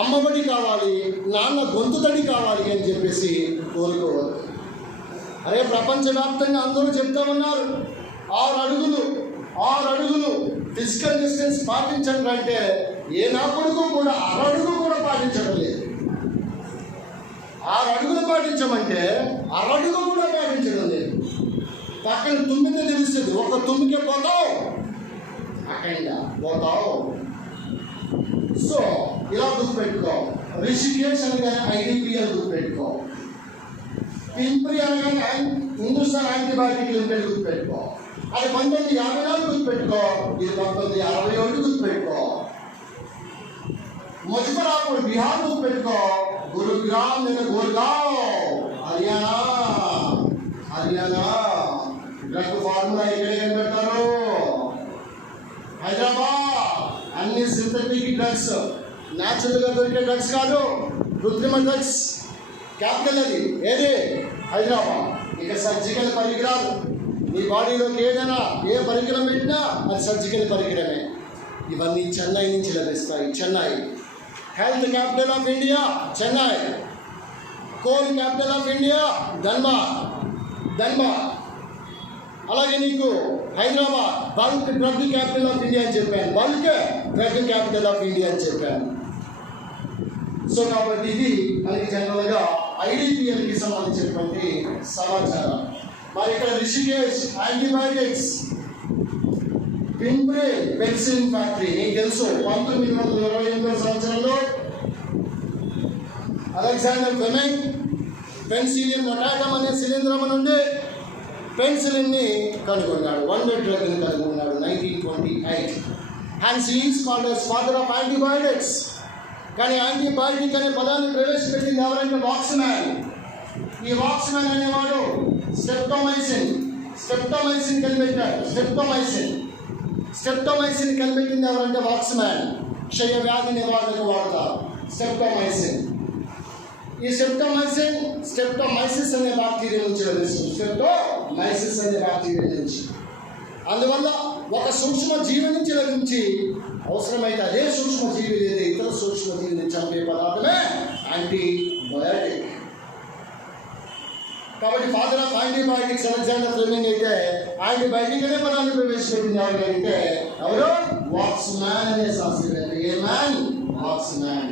అమ్మఒడి కావాలి, నాన్న గొంతు తడి కావాలి అని చెప్పేసి కోరుకోవాలి. అరే ప్రపంచవ్యాప్తంగా అందరూ చెప్తా ఉన్నారు 6 అడుగులు ఫిజికల్ డిస్టెన్స్ పాటించండి అంటే ఏ నా కొడుకు కూడా 6 అడుగు కూడా పాటించడం లేదు. 6 అడుగులు పాటించమంటే 6 అడుగు కూడా పాటించడం లేదు. పక్కన తుమ్మితే తెలుస్తుంది, ఒక తుమ్మికే పోతావు, అక్కడ పోతావు. సో ఇలా గుర్తుపెట్టుకో. రిషికేష్ అనగానే IDPL గుర్తుపెట్టుకో. పింప్రి అనగానే హిందుస్థాన్ యాంటీబయాటిక్ లిమిటెడ్ గుర్తుపెట్టుకో. అది 1954 గుర్తుపెట్టుకో. ఇది 1961 గుర్తుపెట్టుకో. ముజఫరాబాద్ బిహార్ గుర్తుపెట్టుకో. గురుగ్రామ్ గుర్గావ్ హర్యానా. డ్రగ్ ఫార్ములా ఎక్కడ కనిపెడతారు? హైదరాబాద్. అన్ని సింథటిక్ డ్రగ్స్, న్యాచురల్గా దొరికే డ్రగ్స్ కాదు, కృత్రిమ డ్రగ్స్. క్యాపిటల్ అది ఏది? హైదరాబాద్. ఇక సర్జికల్ పరికరాలు, మీ బాడీలోకి ఏదైనా ఏ పరికరం పెట్టినా అది సర్జికల్ పరికరమే. ఇవన్నీ చెన్నై నుంచి లభిస్తాయి. Chennai health capital of India Chennai. Coal capital of India Dhanbad. అలాగే నీకు Hyderabad bulk drug capital of India అని చెప్పాను, bulk drug capital of India అని చెప్పాను. సో కాబట్టి ఇది మనకి జనరల్గా IDPLకి సంబంధించినటువంటి సమాచారం. మరి ఇక్కడ రిషికేష్ యాంటీబయాటిక్స్, పింప్రే పెన్సిలిన్ ఫ్యాక్టరీ. నీకు తెలుసు 1928 సంవత్సరంలో అలెగ్జాండర్ ఫ్లెమింగ్ పెన్సిలిన్ మొటాటమ్ అనే శిలీంధ్రం నుండి పెన్సిలిన్ని కనుగొన్నాడు. వన్డర్ డ్రగ్ని కనుగొన్నాడు 1928. Hence he is called as father of antibiotics. కానీ యాంటీబయాటిక్ అనే పదాన్ని ప్రవేశపెట్టింది ఎవరంటే వాక్స్మ్యాన్. ఈ వాక్స్మ్యాన్ అనేవాడు స్టెప్టోమైసిన్ కనిపెట్టాడు. స్టెప్టోమైసిన్ కనిపెట్టింది ఎవరంటే వాక్స్మ్యాన్. క్షయ వ్యాధి నివారణకు వాడతారు స్టెప్టోమైసిన్. ఈ స్టెప్టోమైసిస్ అనే బ్యాక్టీరియా నుంచి లభిస్తుంది. స్టెప్టోమైసిస్ అనే బ్యాక్టీరియా నుంచి. అందువల్ల ఒక సూక్ష్మ జీవి నుంచి లభించి అవసరమైతే అదే సూక్ష్మజీవి లేదా ఇతర సూక్ష్మజీవిని చంపే పదార్థమే యాంటీబయాటిక్. కాబట్టి father of antibiotics Alexander Fleming అయితే యాంటీబయాటిక్ అనే పదాన్ని ప్రవేశపెట్టింది ఎవరంటే ఎవరు? వాక్స్మ్యాన్ అనే శాస్త్రవేత్త. ఏ మ్యాన్? వాక్స్మ్యాన్.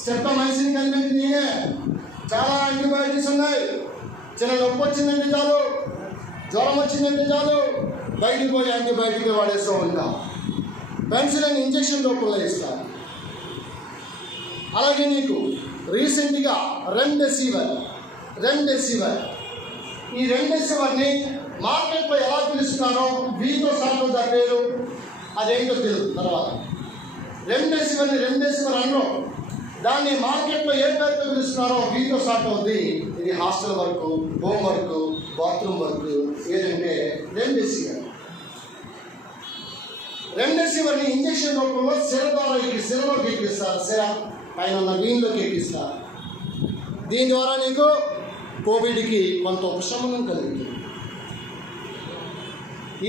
స్టెప్టోమైసిన్ కనిపెట్టింది ఈయనే. చాలా యాంటీబయాటిక్స్ ఉన్నాయి. చిన్న నొప్పి వచ్చిందంటే చాలు, జ్వరం వచ్చిందంటే చాలు, బయటికి పోయి యాంటీబయాటిక్ వాడేస్తూ ఉంటాం. పెన్సిలిన్ ఇంజెక్షన్ రూపంలో ఇస్తారు. అలాగే నీకు రీసెంట్గా రెమ్డెసివిర్. ఈ రెమ్డెసివిర్ని మార్కెట్లో ఎలా పిలుస్తున్నారో వీతో స్టార్ట్ అవుతుంది ఆ పేరు, అదేంటో తెలుసు. తర్వాత రెమ్డెసివిర్ అనరు, దాన్ని మార్కెట్లో ఏ పేరుతో పిలుస్తున్నారో వీతో స్టార్ట్ అవుతుంది. ఇది hostel work, home work, bathroom work, ఏదంటే రెమ్డెసివిర్ని ఇంజక్షన్ రూపంలో సిరలోకి ఎక్కిస్తారు. సిర పైన ఉన్న వీన్లోకి ఎక్కిస్తారు. దీని ద్వారా నీకు కోవిడ్కి కొంత ఉపశమనం కలుగుతుంది.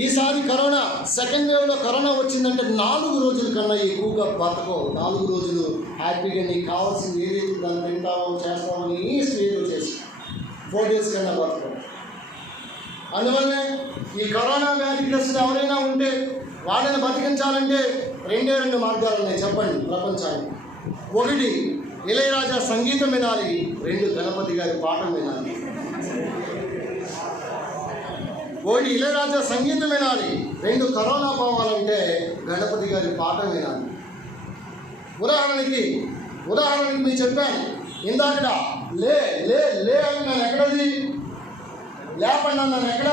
ఈసారి కరోనా సెకండ్ వేవ్లో కరోనా వచ్చిందంటే 4 రోజుల కన్నా ఎక్కువగా బతకో. 4 రోజులు హ్యాపీగా నీకు కావాల్సింది ఏదైతే దాన్ని తింటావో చేస్తావో నీ స్టేజ్లో చేసి 4 days కన్నా బతకో. అందువల్లనే ఈ కరోనా వ్యాధిగ్రస్తులు ఎవరైనా ఉంటే వాళ్ళని బతికించాలంటే 2 మార్గాలు ఉన్నాయి చెప్పండి ప్రపంచానికి. 1 ఇళయరాజా సంగీతం వినాలి, 2 గణపతి గారి పాఠం వినాలి. 1 ఇళయరాజా సంగీతం వినాలి, 2 కరోనా పోవాలంటే గణపతి గారి పాఠం వినాలి. ఉదాహరణకి మీకు చెప్పాను ఇందాక, లే లే లే అని నన్ను ఎక్కడది లేపండి అన్నాను. ఎక్కడ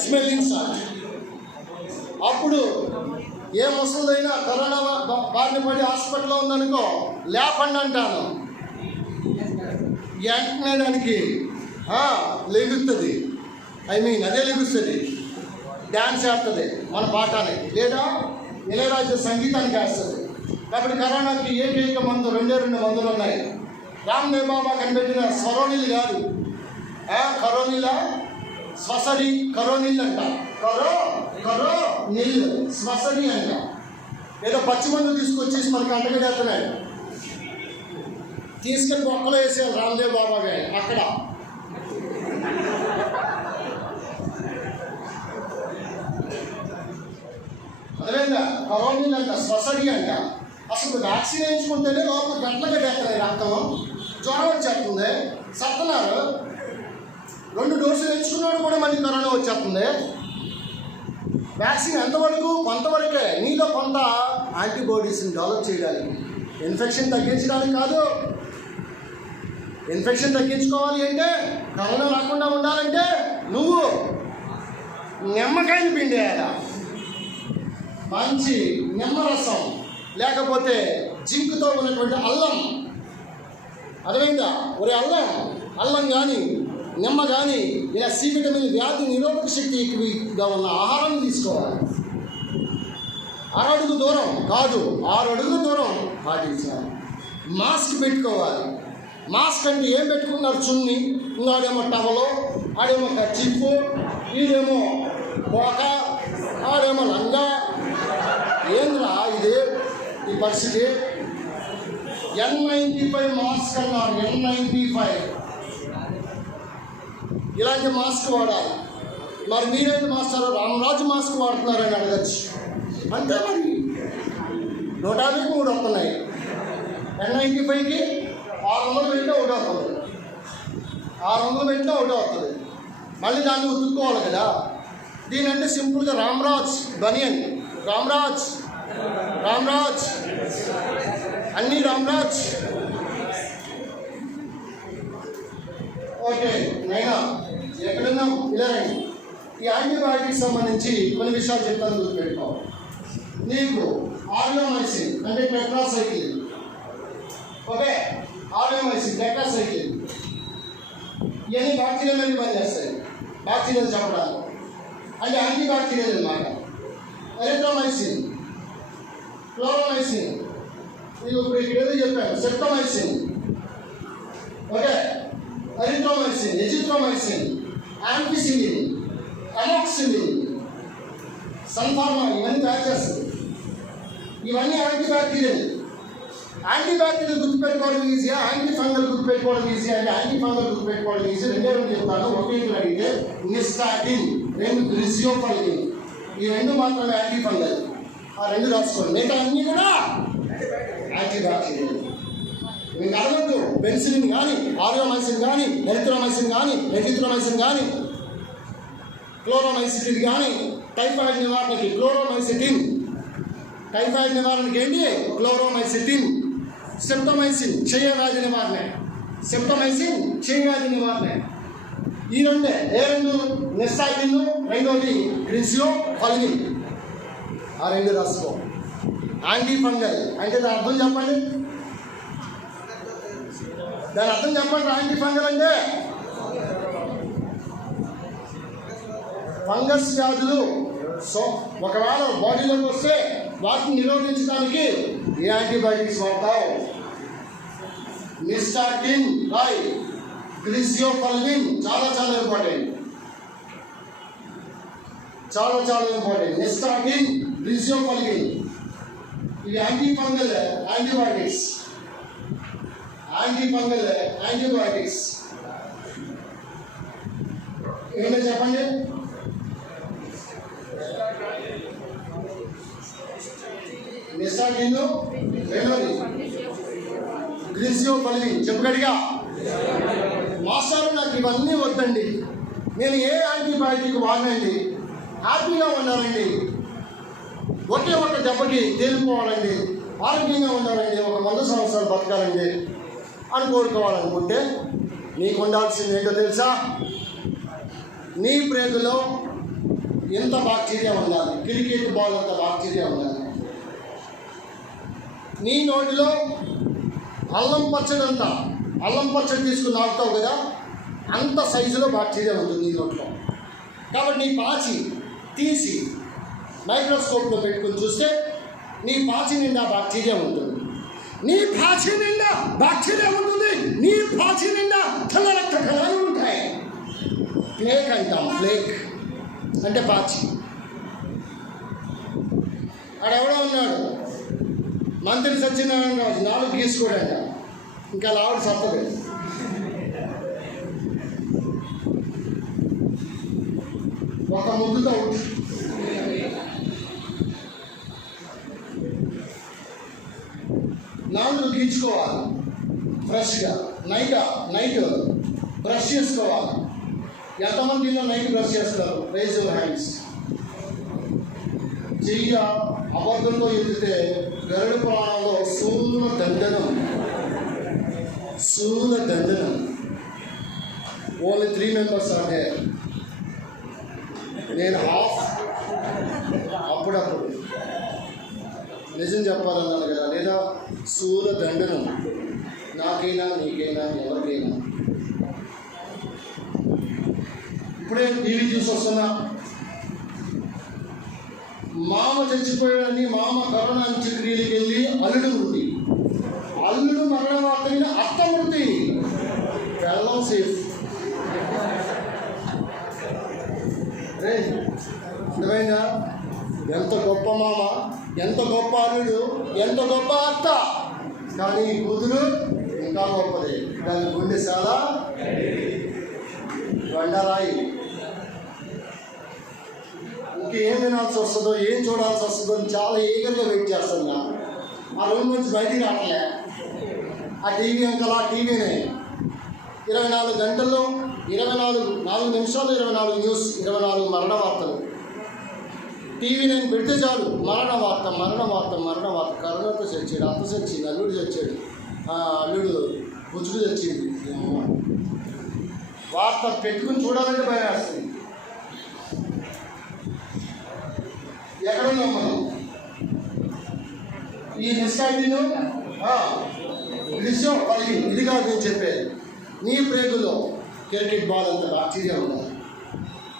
స్మెల్లింగ్ సాల్ట్. అప్పుడు ఏ ముసలిదైనా కరోనా బారిన పడి హాస్పిటల్లో ఉందనుకో, లేపండి అంటాను, వెంటనే దానికి లెగుస్తుంది. అదే లెగుస్తుంది, డ్యాన్స్ వేస్తుంది మన పాఠానికి, లేదా ఇళయరాజా సంగీతానికి వేస్తుంది. కాబట్టి కరోనాకి ఏకైక మందు 2 మందులు ఉన్నాయి. రామ్దేవ్ బాబా కనిపెట్టిన స్వరోనిల్ కాదు, కరోనిలా శ్వసరి, కరోనిల్ అంట, కరో నీళ్ళు శ్వసరి అంట. ఏదో పచ్చి మందు తీసుకొచ్చేసి మనకి అంటగడేస్తున్నాడు, తీసుకెళ్ళి బొక్కలో వేసేయాలి రామ్దేవ్ బాబా గారు. అక్కడ అదేవిధంగా కరోనిల్ అంట, శ్వసరి అంట. అసలు వ్యాక్సిన్ వేయించుకుంటేనే లోపల గంటలుగా చేస్తున్నాయి, రక్తం జ్వరం వచ్చేస్తుంది, సత్తున్నారు. 2 డోసులు వేయించుకున్నాడు కూడా మళ్ళీ కరోనా వచ్చేస్తుంది. వ్యాక్సిన్ ఎంతవరకు? కొంతవరకే, నీలో కొంత యాంటీబాడీస్ని డెవలప్ చేయడానికి, ఇన్ఫెక్షన్ తగ్గించడానికి కాదు. ఇన్ఫెక్షన్ తగ్గించుకోవాలి అంటే, కరోనా రాకుండా ఉండాలంటే నువ్వు నిమ్మకాయని పిండేయాలి, మంచి నిమ్మరసం, లేకపోతే జింక్తో ఉన్నటువంటి అల్లం. అదేవిధంగా అల్లం కానీ నిమ్మ కానీ ఇలా సి విటమిన్ వ్యాధి నిరోధక శక్తి ఎక్కువగా ఉన్న ఆహారాన్ని తీసుకోవాలి. 6 అడుగు దూరం కాదు, 6 అడుగుల దూరం పాటించాలి. మాస్క్ పెట్టుకోవాలి. మాస్క్ అంటే ఏం పెట్టుకున్నారు? చున్ని, ఇంకాడేమో టవలో, ఆడేమో కచ్చిప్పు, ఈడేమో బోక, ఆడేమో లంగా. ఏంద్రా ఇది ఈ పరిస్థితి? N95 మాస్క్ అన్నారు, N95 ఇలాంటి మాస్క్ వాడాలి. మరి మీరేంటి మాస్టర్ రామరాజు మాస్క్ వాడుతున్నారని అడగచ్చు. అంతే మరి 153 వస్తున్నాయి, N95కి 600 పెట్టి ఒకటి అవుతుంది, 600 పెట్టి ఒకటి అవుతుంది. మళ్ళీ దాన్ని ఉతుక్కోవాలి కదా. దీనంటే సింపుల్గా రామరాజ్ బనియన్, రామరాజ్ అన్నీ రామరాజ్. ఓకే నైనా ఎక్కడున్నా ఇలా రండి. ఈ యాంటీబయాటిక్స్ సంబంధించి కొన్ని విషయాలు చెప్తాను, గుర్తుపెట్టుకోవాలి. నీకు ఆరియోమైసిన్ అంటే టెట్రాసైక్లిన్, ఓకే, ఆరియోమైసిన్ టెట్రాసైక్లిన్ ఇవన్నీ బ్యాక్టీరియల్ మీద పనిచేస్తాయి. బ్యాక్టీరియల్ చెప్పడానికి అంటే యాంటీబ్యాక్టీరియల్ అన్నమాట. ఎరిథ్రోమైసిన్, క్లోరోమైసిన్, నేను ఇప్పుడు ఇక్కడ ఏదో చెప్పాను, streptomycin, okay, erythromycin, azithromycin, ampicillin, amoxicillin, Sun Pharma ఇవన్నీ తయారు చేస్తుంది. ఇవన్నీ యాంటీబ్యాక్టీరియల్. యాంటీబ్యాక్టీరియల్ గుర్తుపెట్టుకోవడం ఈజీగా, యాంటీ ఫంగల్ గుర్తుపెట్టుకోవడం ఈజీ. అంటే యాంటీ ఫంగల్ గుర్తుపెట్టుకోవడం ఈజీ. 2 చెప్తాను. 1 అడిగితే నిస్టాటిన్, 2 గ్లిసియోఫలిన్. ఈ 2 మాత్రమే యాంటీ ఫంగల్. ఆ 2 రాసుకోండి. మిగతా అన్నీ కూడా యాంటీబ్యాక్టీరియల్. మీకు అడగద్దు పెన్సిలిన్ కానీ, ఆరియోమైసిన్ కానీ, ఎరిథ్రోమైసిన్ కానీ, ఎజిథ్రోమైసిన్ కానీ, క్లోరోమైసిటిన్ కానీ, టైఫాయిడ్ నివారణకి క్లోరోమైసిటిన్, టైఫాయిడ్ నివారణకి ఏంటి క్లోరోమైసిటిన్, సెప్టమైసిన్ క్షయవ్యాధి నివారణ, సెప్టమైసిన్ క్షయవ్యాధి నివారణ. ఈ రెండే. ఏ రెండు? నిస్టాటిన్, రెండోది గ్రిజియో ఫల్విన్. ఆ రెండు రాసుకో. యాంటీ ఫంగల్ అంటే దాని అర్థం చెప్పండి. దాని అర్థం చెప్పండి. యాంటీ ఫంగల్ అంటే ఫంగస్ వ్యాధులు. సో ఒకవేళ బాడీలోకి వస్తే వాటిని నిరోధించడానికి ఏ యాంటీబయాటిక్స్ వాడతావు? నిస్టాటిన్, రాయ్. గ్లిసియోఫల్విన్ చాలా చాలా ఇంపార్టెంట్, చాలా చాలా ఇంపార్టెంట్. నిస్టాటిన్, గ్లిసియోఫల్విన్ ఇవి యాంటీఫంగల్ యాంటీబయాటిక్స్. యాంటీఫంగల్ యాంటీబయాటిక్స్ ఏంటో చెప్పండి. నిస్టాటిన్, రెండోది గ్లిసియోఫల్విన్. చెప్పగడిగా మాస్టర్ నాకు ఇవన్నీ వద్దండి, నేను ఏ యాంటీబయాటిక్ వాడినండి, హ్యాపీగా ఉండాలండి, ఒకే ఒక దెబ్బకి తేలిపోవాలండి, ఆరోగ్యంగా ఉండాలండి, ఒక 100 సంవత్సరాలు బతకాలండి అని కోరుకోవాలనుకుంటే నీకు ఉండాల్సింది ఏంటో తెలుసా? నీ ప్రేగులో ఎంత బాక్టీరియా ఉండాలి? క్రికెట్ బాల్ అంత బాక్టీరియా ఉండాలి. నీ నోటిలో అల్లం పచ్చడి తీసుకుని నాటుతావు కదా, అంత సైజులో బాక్టీరియా ఉంటుంది నీ నోట్లో. కాబట్టి నీ పాచి తీసి మైక్రోస్కోప్లో పెట్టుకుని చూస్తే నీ పాచి నిండా బాక్టీరియా ఉంటుంది. నీ పాచి నిండా బాక్టీరియా ఉంటుంది. నీ పాచి నిండా తెల్ల రక్త కణాలు ఉంటాయి. ప్లేక్ అంటాం. ప్లేక్ అంటే పాచి. ఆడెవడో ఉన్నాడు మంత్రి సత్యనారాయణ రాజు, 4 గీసుకోడంట. ఇంకా లావుడు సత్తలేదు. ఒక ముద్దుతో 4 గీచుకోవాలి ఫ్రెష్గా. నైట్ బ్రష్ చేసుకోవాలి. ఎంతమంది నైట్ బ్రష్ చేస్తారు? Raise your hands. చెయ్య అబద్ధంతో ఎత్తితే గరుడ పురాణంలో శూల దండనం. Only 3 members are there. నేను హాఫ్. అప్పుడప్పుడు నిజం చెప్పాలన్నాను కదా, లేదా శూల దండనం. నాకైనా, నీకైనా, ఎవరికైనా. ఇప్పుడే టీవీ చూసి వస్తున్నా, మామ చచ్చిపోయాడని మామ కరోనా అంత్యక్రియలకు వెళ్ళి అల్లుడు మరణ వార్త మీద అత్త మృతి. వెళ్ళం సేఫ్. అర్థమైందా? ఎంత గొప్ప మామ, ఎంత గొప్ప అల్లుడు, ఎంత గొప్ప అత్త. కానీ కూతురు ఇంకా గొప్పది. దాని గుండె చాలా బండరాయి. ఇంకేం వినాల్సి వస్తుందో, ఏం చూడాల్సి వస్తుందో అని చాలా ఈగర్గా వెయిట్ చేస్తున్నా. ఆ రూమ్ నుంచి బయటికి రావట్లే. ఆ టీవీ అంకలా టీవీనే 24 గంటల్లో 4 నిమిషాలు 24 న్యూస్, 24 మరణ వార్తలు. టీవీ నేను పెడితే చాలు మరణ వార్త. కరోనాతో చచ్చాడు, అత్త చచ్చింది, అల్లుడు చచ్చాడు, అల్లుడు బుజ్జుడు చచ్చింది. వార్త పెట్టుకుని చూడాలంటే భయం వేస్తుంది. ఎక్కడున్నాం మనం? ఈ నిస్టాటిన్, గ్లిసియోఫల్విన్ ఇది కాదు నేను చెప్పేది. నీ ప్రేగులో క్రికెట్ బాల్ అంత బాక్టీరియా ఉండాలి.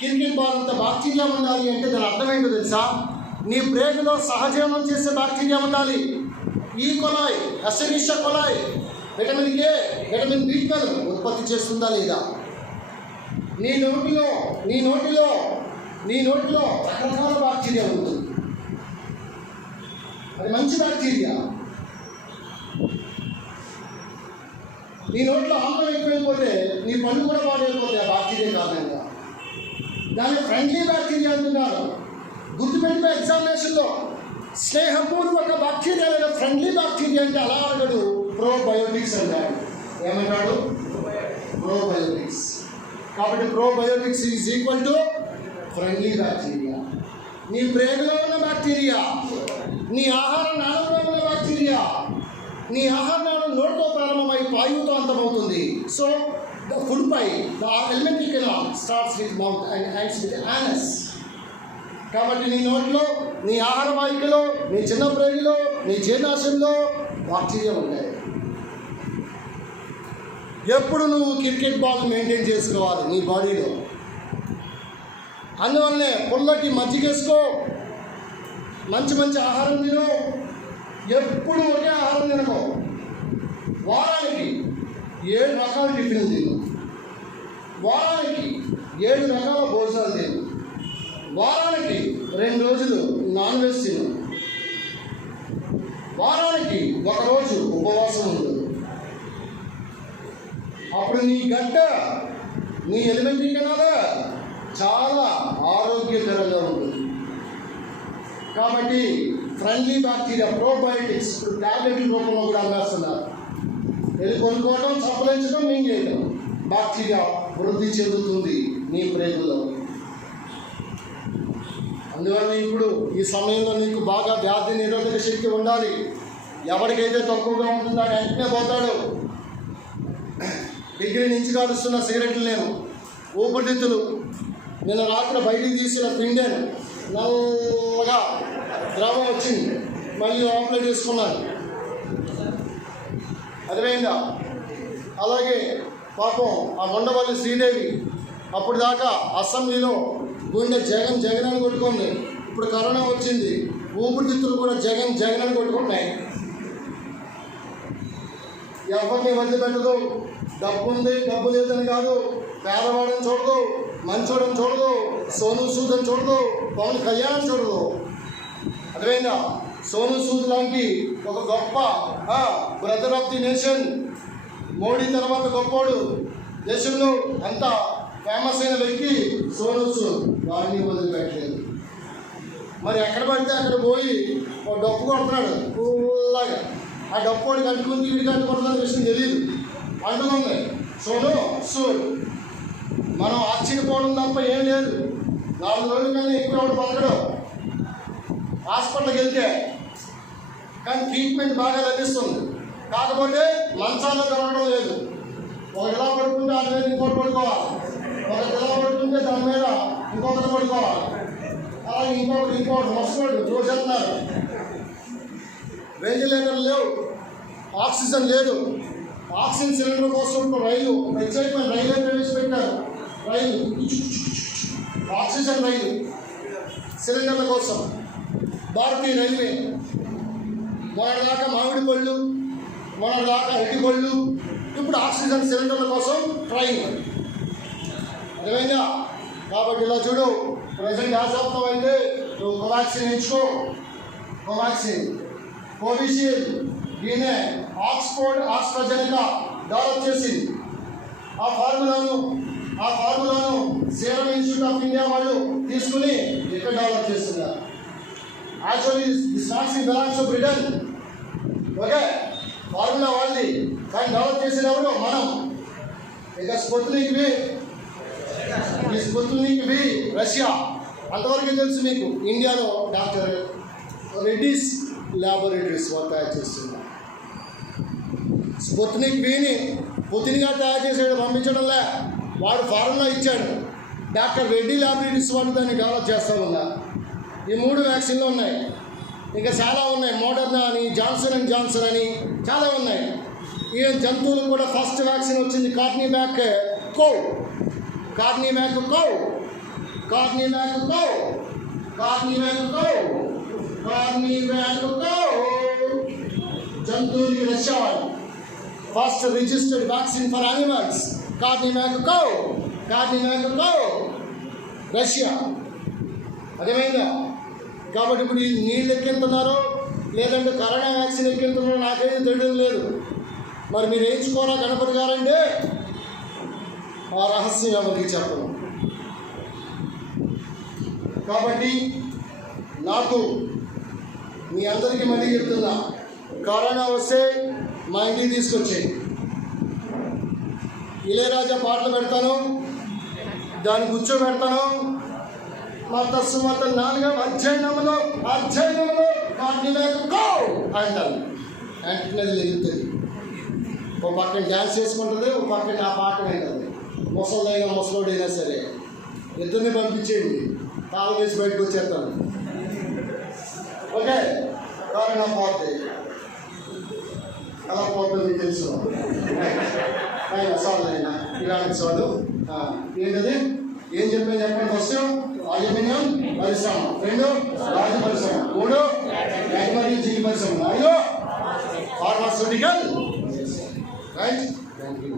క్రికెట్ బాల్ అంత బాక్టీరియా ఉండాలి అంటే దాని అర్థం ఏంటో తెలుసా? నీ ప్రేగులో సహజీవనం చేసే బాక్టీరియా ఉండాలి. ఈ కొలాయ్, ఎస్టెరిషియా కొలాయ్ విటమిన్ కే, విటమిన్ B12 ఉత్పత్తి చేస్తుందా లేదా? నీ నోటిలో రకరకాల బాక్టీరియా ఉంటుంది. అది మంచి బాక్టీరియా. నీ నోట్లో ఆమ్లం ఎక్కువైపోతే నీ పళ్ళు కూడా పాడైపోతే ఆ బాక్టీరియా కారణంగా. దాన్ని ఫ్రెండ్లీ బాక్టీరియా అంటున్నారు. గుర్తుపెట్టుకో, ఎగ్జామినేషన్లో స్నేహపూర్వక బాక్టీరియా లేదా ఫ్రెండ్లీ బాక్టీరియా అంటే అలా అడగడు, ప్రోబయోటిక్స్ అంటాడు. ఏమంటాడు? ప్రోబయోటిక్స్. కాబట్టి probiotics is equal to friendly bacteria. నీ ప్రేగులో ఉన్న బ్యాక్టీరియా, నీ ఆహార నాళంలో ఉన్న బ్యాక్టీరియా, నీ ఆహారం నోటితో ప్రారంభమై పాయుతో అంతమవుతుంది. So the food by the elementary canal starts with mouth and ends with anus. కాబట్టి నీ నోట్లో, నీ ఆహార వాహికలో, నీ చిన్న ప్రేగులో, నీ జీర్ణాశయంలో బాక్టీరియా ఉంటాయి. ఎప్పుడు నువ్వు క్రికెట్ బాల్ మెయింటైన్ చేసుకోవాలి నీ బాడీలో. అందువల్లనే పుల్లటి మజ్జిగేసుకో, మంచి మంచి ఆహారం తిను. ఎప్పుడు ఒకే ఆహారం తినకో. వారానికి 7 రకాల టిఫిన్లు తిను, వారానికి 7 రకాల భోజనాలు తిను, వారానికి 2 రోజులు నాన్ వెజ్ తిను, వారానికి 1 రోజు ఉపవాసం ఉండు. అప్పుడు నీ గడ్డ, నీ ఎలిమెంటరీ కెనాల్ చాలా ఆరోగ్యకరంగా ఉంటుంది. కాబట్టి ఫ్రెండ్లీ బ్యాక్టీరియా ప్రోబయోటిక్స్ టాబ్లెట్ల రూపంలో కూడా అమ్మేస్తున్నారు. వెళ్ళి కొనుక్కోవడం, సంప్రదించడం, మింగేయడం. బ్యాక్టీరియా వృద్ధి చెందుతుంది నీ ప్రేగులో. అందువల్ల ఇప్పుడు ఈ సమయంలో నీకు బాగా వ్యాధి నిరోధక శక్తి ఉండాలి. ఎవరికైతే తక్కువగా ఉంటుందో ఆయన వెంటనే పోతాడు. డిగ్రీ నుంచి కాలుస్తున్న సిగరెట్లు నేను, ఊపిరితిత్తులు. నిన్న రాత్రి బయటికి తీసిన పిండాను, నల్లగా ద్రవం వచ్చింది, మళ్ళీ ఆపరేట్ చేసుకున్నాను. అర్థమైందా? అలాగే పాపం ఆ ఉండవల్లి శ్రీదేవి అప్పుడు దాకా అసెంబ్లీలో గుండె జగన్ జగన్ అని కొట్టుకుంది. ఇప్పుడు కరోనా వచ్చింది, ఊపిరితిత్తులు కూడా జగన్ జగన్ అని కొట్టుకుంటున్నాయి. ఎవరిని వదిలిపెట్టదు. డబ్బు ఉంది, డబ్బు లేదని కాదు. పేదవాడని చూడదు, మంచోడని చూడదు, సోను సూద్ అని చూడదు, పవన్ కళ్యాణ్ చూడదు. అర్థమైందా? సోను సూద్ లాంటి ఒక గొప్ప brother of the nation, Modi తర్వాత గొప్పోడు, దేశంలో అంత ఫేమస్ అయిన వ్యక్తి సోను సూద్. వాడిని వదిలిపెట్టలేదు. మరి ఎక్కడ పడితే అక్కడ పోయి ఒక డప్పు కొడుతున్నాడు ఫుల్లాగా. ఆ డప్పోడికి అంటుకుంది, వీడికి అంటుకుంటున్న విషయం తెలియదు, అంటుకుంది సోను సూద్. మనం ఆశ్చర్యపోవడం తప్ప ఏం లేదు. 4 రోజుల కన్నా ఎక్కువ పలకడం. హాస్పిటల్కి వెళ్తే కానీ ట్రీట్మెంట్ బాగా లభిస్తుంది. కాకపోతే మంచాల్లో దొరకడం లేదు. ఒకటి ఇలా పడుకుంటే దాని మీద ఇంకోటి పడుకోవాలి, ఒకటి ఇలా పడుకుంటే దాని మీద ఇంకొకటి పడుకోవాలి, అలాగే ఇంకోటి మస్తోడు రోజన్నారు. వెంటిలేటర్ లేవు, ఆక్సిజన్ లేదు. ఆక్సిజన్ సిలిండర్ కోసం రైలు ప్రత్యేకమైన రైలు ప్రవేశపెట్టారు. రైలు ఆక్సిజన్ రైలు సిలిండర్ల కోసం. భారతీయ రైల్వే మొన్నటిదాకా మామిడి పళ్ళు, మొన్నటిదాకా అరటి పళ్ళు, ఇప్పుడు ఆక్సిజన్ సిలిండర్ల కోసం ట్రైన్. అర్థమైందా? కాబట్టి ఇలా చూడు, ప్రజెంట్ యాసప్తం అయితే నువ్వు కోవాక్సిన్ ఎంచుకో. కోవాక్సిన్, కోవిషీల్డ్, దీనే ఆక్స్ఫోర్డ్ ఆస్ట్రాజెనికా డెవలప్ చేసింది. ఆ ఫార్ములాను సీరం ఇన్స్టిట్యూట్ ఆఫ్ ఇండియా వాళ్ళు తీసుకుని ఇక్కడ డెవలప్ చేస్తున్నారు. Actually this vaccine belongs to Britain. Okay, formula వాళ్ళది, కానీ డెవలప్ చేసేది ఎవరు? మనం. ఇక స్పుత్నిక్ వి రష్యా. అంతవరకు తెలుసు మీకు. ఇండియాలో డాక్టర్ రెడ్డిస్ ల్యాబొరేటరీస్ వాళ్ళు తయారు చేస్తున్నారు. స్పుత్నిక్ విని పుతిన్ గారు తయారు చేసాడు, పంపించడంలే. వాడు ఫార్ములా ఇచ్చాడు. డాక్టర్ రెడ్డి ల్యాబొరేటరీస్ వాళ్ళు దాన్ని డెవలప్ చేస్తూ ఉన్నారు. ఈ 3 వ్యాక్సిన్లు ఉన్నాయి. ఇంకా చాలా ఉన్నాయి. మోడర్నా అని, జాన్సన్ అండ్ జాన్సన్ అని చాలా ఉన్నాయి. ఈ జంతువులకు కూడా ఫస్ట్ వ్యాక్సిన్ వచ్చింది కార్నివ్యాక్ కో. జంతువులకి రష్యా వాళ్ళు first registered vaccine for animals. Carnivac Cov Russia. అదేమైందా? కాబట్టి ఇప్పుడు ఈ నీళ్ళు ఎక్కింటున్నారో లేదంటే కరోనా వ్యాక్సిన్ ఎక్కింటున్నారో నాకైతే తెలియడం లేదు. మరి మీరు వేయించుకోరా గణపతి గారంటే ఆ రహస్యం ఎవరికి చెప్పను. కాబట్టి నాకు మీ అందరికీ మళ్ళీ చెప్తున్నా, కరోనా వస్తే మా ఇంటికి తీసుకొచ్చేయి. ఇళయరాజా పాటలు పెడతాను, దాన్ని కూర్చోబెడతాను. మత 4వ అధ్యయనంలో కార్నివ్యాక్ కో అంటాను. యాంటీనా ఎగురుతుంది. ఒక పక్కన డ్యాన్స్ చేసుకుంటుంది, ఒక పక్కన ఆ పాట వింటుంది. ముసలిదైనా ముసలోడైనా సరే ఇద్దరిని పంపించేయండి, తాళం వేసి బయటకు వచ్చేస్తాను. ఓకే, కారణం పోతే ఎలా పోతుంది మీకు తెలుసు. అయినా సాల్వ్ అయినా ఇలాంటి సాల్వ్ ఏంటది ఏం చెప్పాను చెప్పండి. ఫస్ట్ అల్యూమినియం పరిశ్రమ, 2 రాజు పరిశ్రమ, 3 ప్రైమరీ జీవి పరిశ్రమ, 4 ఫార్మాస్యూటికల్. Right, thank you.